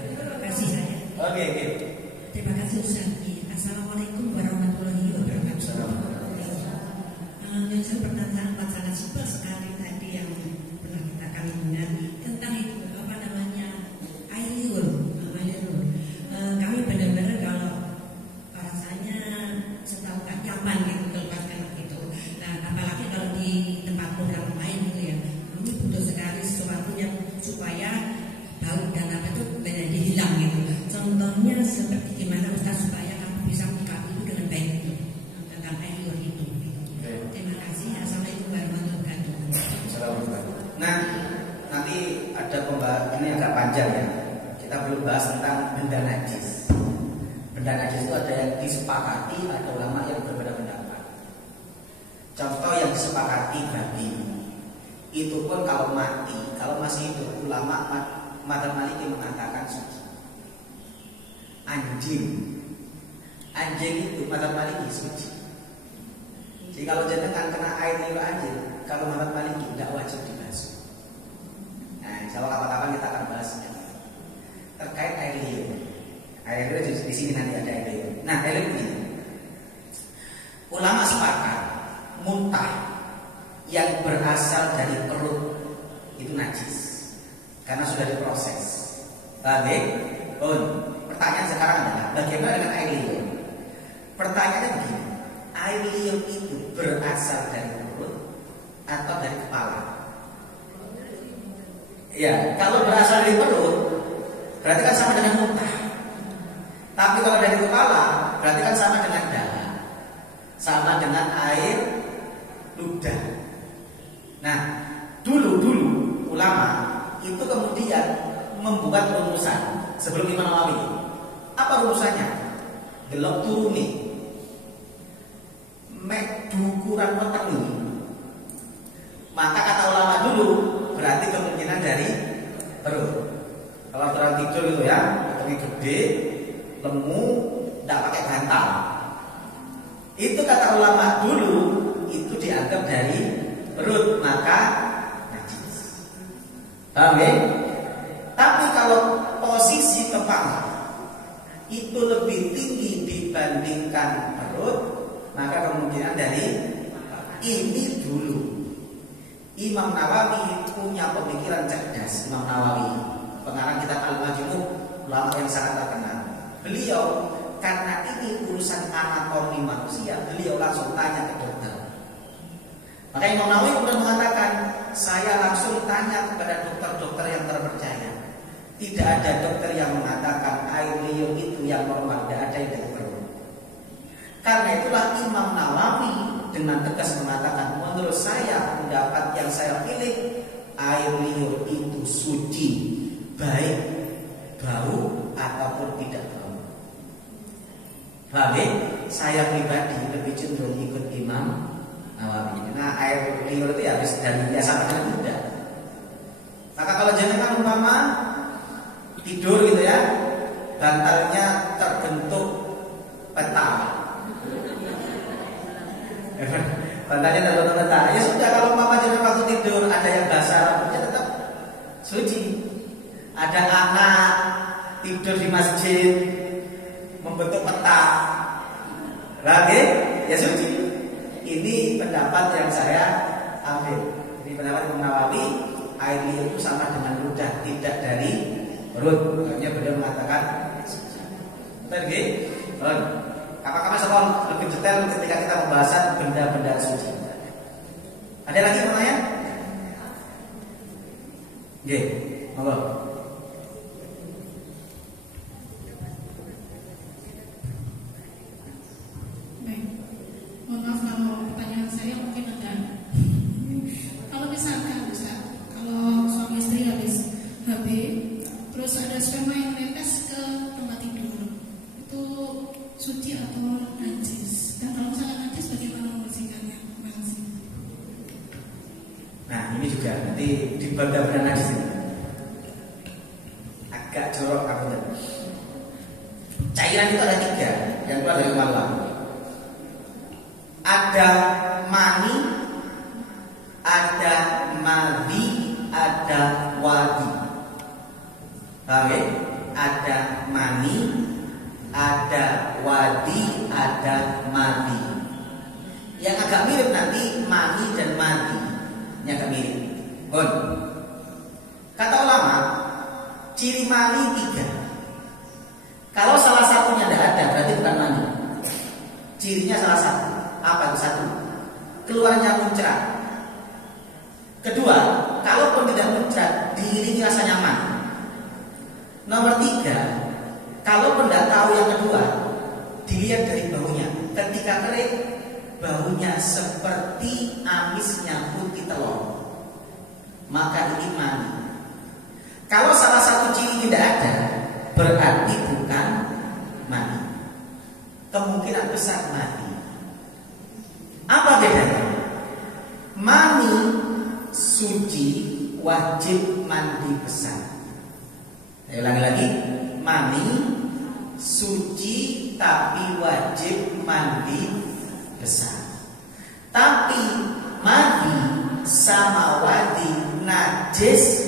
Terima kasih saya. Oke. Terima kasih Ustaz. Assalamualaikum warahmatullahi wabarakatuh. Saya pertanyaan sangat simpel sekali tadi yang pernah kami dengar tentang itu apa namanya air liur. Kami benar-benar kalau rasanya setahu tak nyaman gitu melepaskan itu. Nah, apalagi kalau di tempat program lain gitu ya, kami butuh sekali sesuatu yang supaya bau dan apa itu menjadi hilang gitu. Contohnya seperti gimana Ustaz supaya kamu bisa menyikapi itu dengan baik itu tentang air liur itu. Terima kasih. Assalamualaikum warahmatullahi wabarakatuh. Nah, nanti ada pembahasan ini agak panjang ya. Kita belum bahas tentang benda najis. Benda najis itu ada yang disepakati, ada ulama yang berbeda pendapat. Contoh yang disepakati babi. Itu pun kalau mati, kalau masih hidup, ulama madzhab Maliki mengatakan suci. Anjing itu madzhab Maliki suci. Jadi kalau jenengan kena air liur anjing, kalau madzhab Maliki tidak wajib dibasuh. Nah, insyaallah kapan-kapan kita akan bahas terkait air liur. Air liur di sini nanti ada air liur. Nah, air liur ini ulama sepakat muntah yang berasal dari perut itu najis karena sudah diproses. Paham ya? Pertanyaan sekarang adalah bagaimana dengan air liur? Pertanyaannya begini, air liur itu berasal dari perut atau dari kepala? Ya, kalau berasal dari perut berarti kan sama dengan muntah. Tapi kalau dari kepala berarti kan sama dengan darah, sama dengan air ludah. Nah, dulu ulama itu kemudian membuat rumusan sebelum Imam Nawawi. Apa rumusannya? Delok turuni mek dukuran weteng. Maka kata ulama dulu berarti kemungkinan dari perut. Kalau orang tidur itu ya, wetengnya gede, lemu, tidak pakai bantal. Itu kata ulama dulu itu dianggap dari perut, maka najis. Paham ya? Tapi kalau posisi kepala itu lebih tinggi dibandingkan perut, maka kemungkinan dari ini dulu. Imam Nawawi punya pemikiran cerdas. Imam Nawawi, pengarang kitab Al-Majmu', ulama yang sangat terkenal. Beliau karena ini urusan anatomi manusia, beliau langsung tanya ke dokter. Maka Imam Nawawi kemudian mengatakan, saya langsung tanya kepada dokter-dokter yang terpercaya. Tidak ada dokter yang mengatakan air liur itu yang normal, tidak ada yang dari perut. Karena itulah Imam Nawawi dengan tegas mengatakan, menurut saya pendapat yang saya pilih, air liur itu suci, baik bau ataupun tidak bau. Paham ya? Saya pribadi lebih cenderung ikut Imam Nawawi. Nah, air liur itu ya harus dari biasa dengan mudah. Maka kalau jenengan umpama tidur gitu ya, bantalnya terbentuk peta. Bantalnya terbentuk peta. Ya sudah, kalau umpama jenengan waktu tidur ada yang basah rambutnya tetap suci. Ada anak tidur di masjid membentuk peta, lagi ya suci. Ini pendapat yang saya ambil. Ini pendapat Imam Nawawi, air liur itu sama dengan ludah, tidak dari perut. Makanya beliau mengatakan betul. Kapan-kapan soal lebih detail ketika kita membahas benda-benda suci. Ada lagi pertanyaan? Oke, monggo. Mohon maaf kalau pertanyaan saya mungkin ada. Kalau misalkan Ustaz, kalau Nah ini juga nanti di benda-benda najis ini agak jorok apa tuh? Cairan itu ada 3 yang keluar dari kepala. Ada mani, ada madhi, ada wadi. Paham ya? Ada mani, ada wadi, ada madhi. Yang agak mirip nanti mani dan madhi. Ini agak mirip. Kata ulama, ciri mani 3. Kalau salah satunya tidak ada, berarti bukan mani. Cirinya salah satu. Apa itu? 1, keluarnya muncrat. Kedua, kalaupun tidak muncrat, diiringi rasa nyaman. Nomor 3, kalaupun tidak tahu yang kedua, dilihat dari baunya. Ketika kering, baunya seperti amisnya putih telur, maka ini mani. Kalau salah satu ciri tidak ada, berarti bukan mani. Kemungkinan besar mati. Apa bedanya? Mani suci wajib mandi besar. Saya ulangi lagi, mani suci tapi wajib mandi besar. Tapi mandi sama wadi najis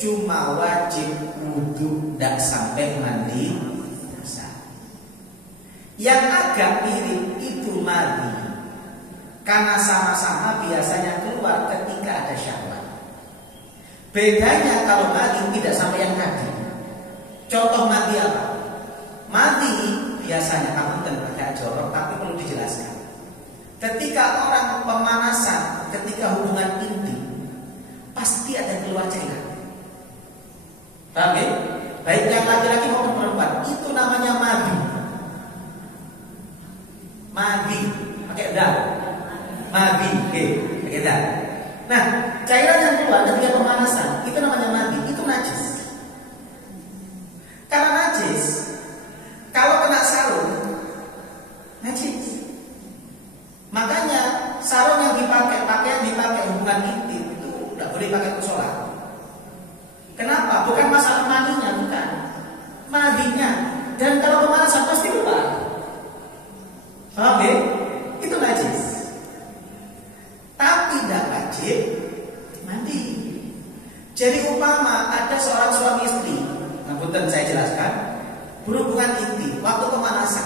cuma wajib wudhu, tidak sampai mandi besar. Yang agak mirip itu mandi, karena sama-sama biasanya keluar ketika ada syahwat. Bedanya kalau mandi tidak sampai yang tadi. Contoh mandi apa? Mandi biasanya kamu agak jorok, tapi perlu dijelaskan. Ketika orang pemanasan, ketika hubungan intim, pasti ada keluar cairan. Paham ya? Baik yang laki-laki maupun perempuan, itu namanya mandi. Mandi, pakai dal. Mandi, pakai dal. Nah, cairan yang keluar ketika pemanasan, itu namanya mandi, itu najis. Karena najis, kalau kena sarung, najis. Makanya sarung yang dipakai, pakaian dipakai hubungan intim itu tidak boleh pakai untuk sholat. Kenapa? Bukan masalah mandinya, bukan. Mandinya. Dan kalau pemanasan pasti keluar. Paham ya? Itu najis. Tapi tidak wajib mandi. Jadi umpama ada seorang suami istri, punten saya jelaskan, berhubungan intim waktu pemanasan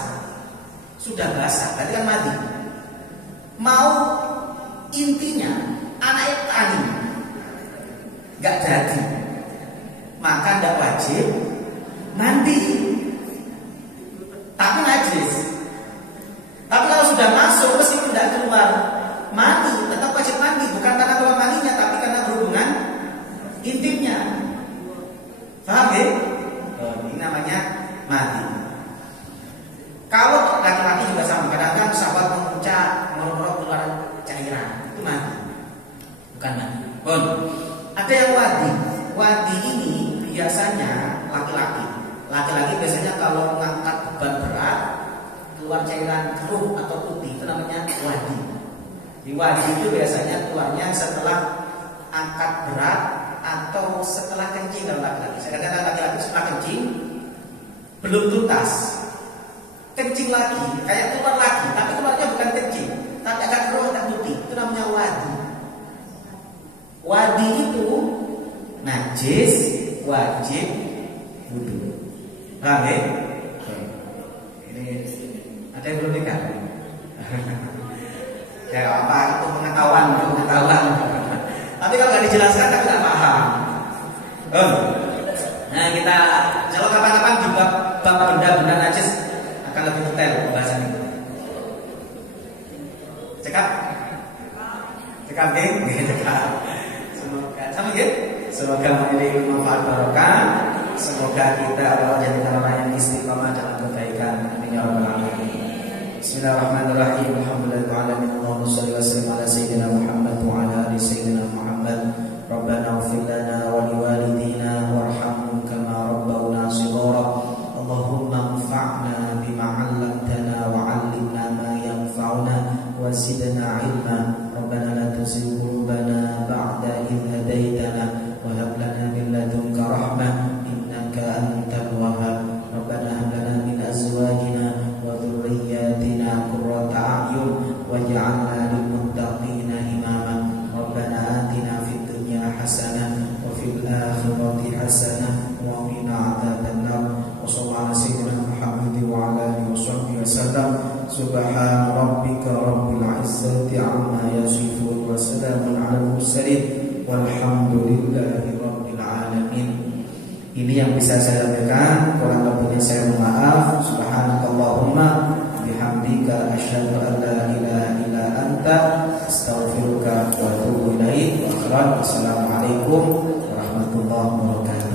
sudah basah, berarti kan mandi. Mau intinya anaknya tani, nggak jadi, maka tidak wajib mandi, tapi najis. Tapi kalau sudah masuk meskipun tidak keluar mandi, tetap wajib mandi, bukan karena keluar mandinya, tapi karena berhubungan intimnya. Paham ya? Ini namanya mandi. Kalau laki-laki juga sama, kadang-kadang sahabat memuncak, merorok keluar cairan, itu mandi, bukan mandi. Ada yang wadi. Wadi ini biasanya laki-laki. Laki-laki biasanya kalau mengangkat beban berat, keluar cairan keruh atau putih, itu namanya wadi. Di wadi itu biasanya keluarnya setelah angkat berat atau setelah kencing kalau laki-laki. Saya katakan laki-laki setelah kencing belum tuntas, kencing lagi, kayak keluar lagi, tapi keluarnya bukan kencing, tapi agak keruh dan putih, itu namanya wadi. Wadi itu najis, wajib wudu. Paham ya? Ini ada yang belum nikah? Ya apa itu pengetahuan. Tapi kalau nggak dijelaskan tapi nggak paham. Nah kita kalau kapan-kapan di bab benda-benda najis akan lebih detail pembahasan itu. Cekap, cekap. Semoga sama gitu. Semoga menjadi manfaat barokah. Semoga kita adalah jadi orang yang istiqomah dalam kebaikan. Amin ya rabbal alamin. Bismillahirrahmanirrahim. Alhamdulillahirabbil alamin. Allahumma shalli wa sallim ala sayyidina Muhammad wa ala ali sayyidina Muhammad. Rabbana ighfir lana wa liwalidina warhamhum kama rabbawna shighara. Allahumma anfa'na bima 'allamtana wa 'allimna ma yanfa'una wa zidna 'ilma. Rabbana la tuzigh qulubana ba'da hasanah wa qina adzabannar. Wa sallallahu ala sayyidina Muhammad wa ala alihi washabbihi wasallam. Subhana rabbika rabbil izzati amma yasifun wa salamun alal mursalin walhamdulillahi rabbil alamin. Ini yang bisa saya sampaikan, kurang lebihnya saya mohon maaf. Subhanakallahumma bihamdika asyhadu an la ilaha illa anta astaghfiruka wa atubu ilaik. Wassalamualaikum warahmatullahi wabarakatuh.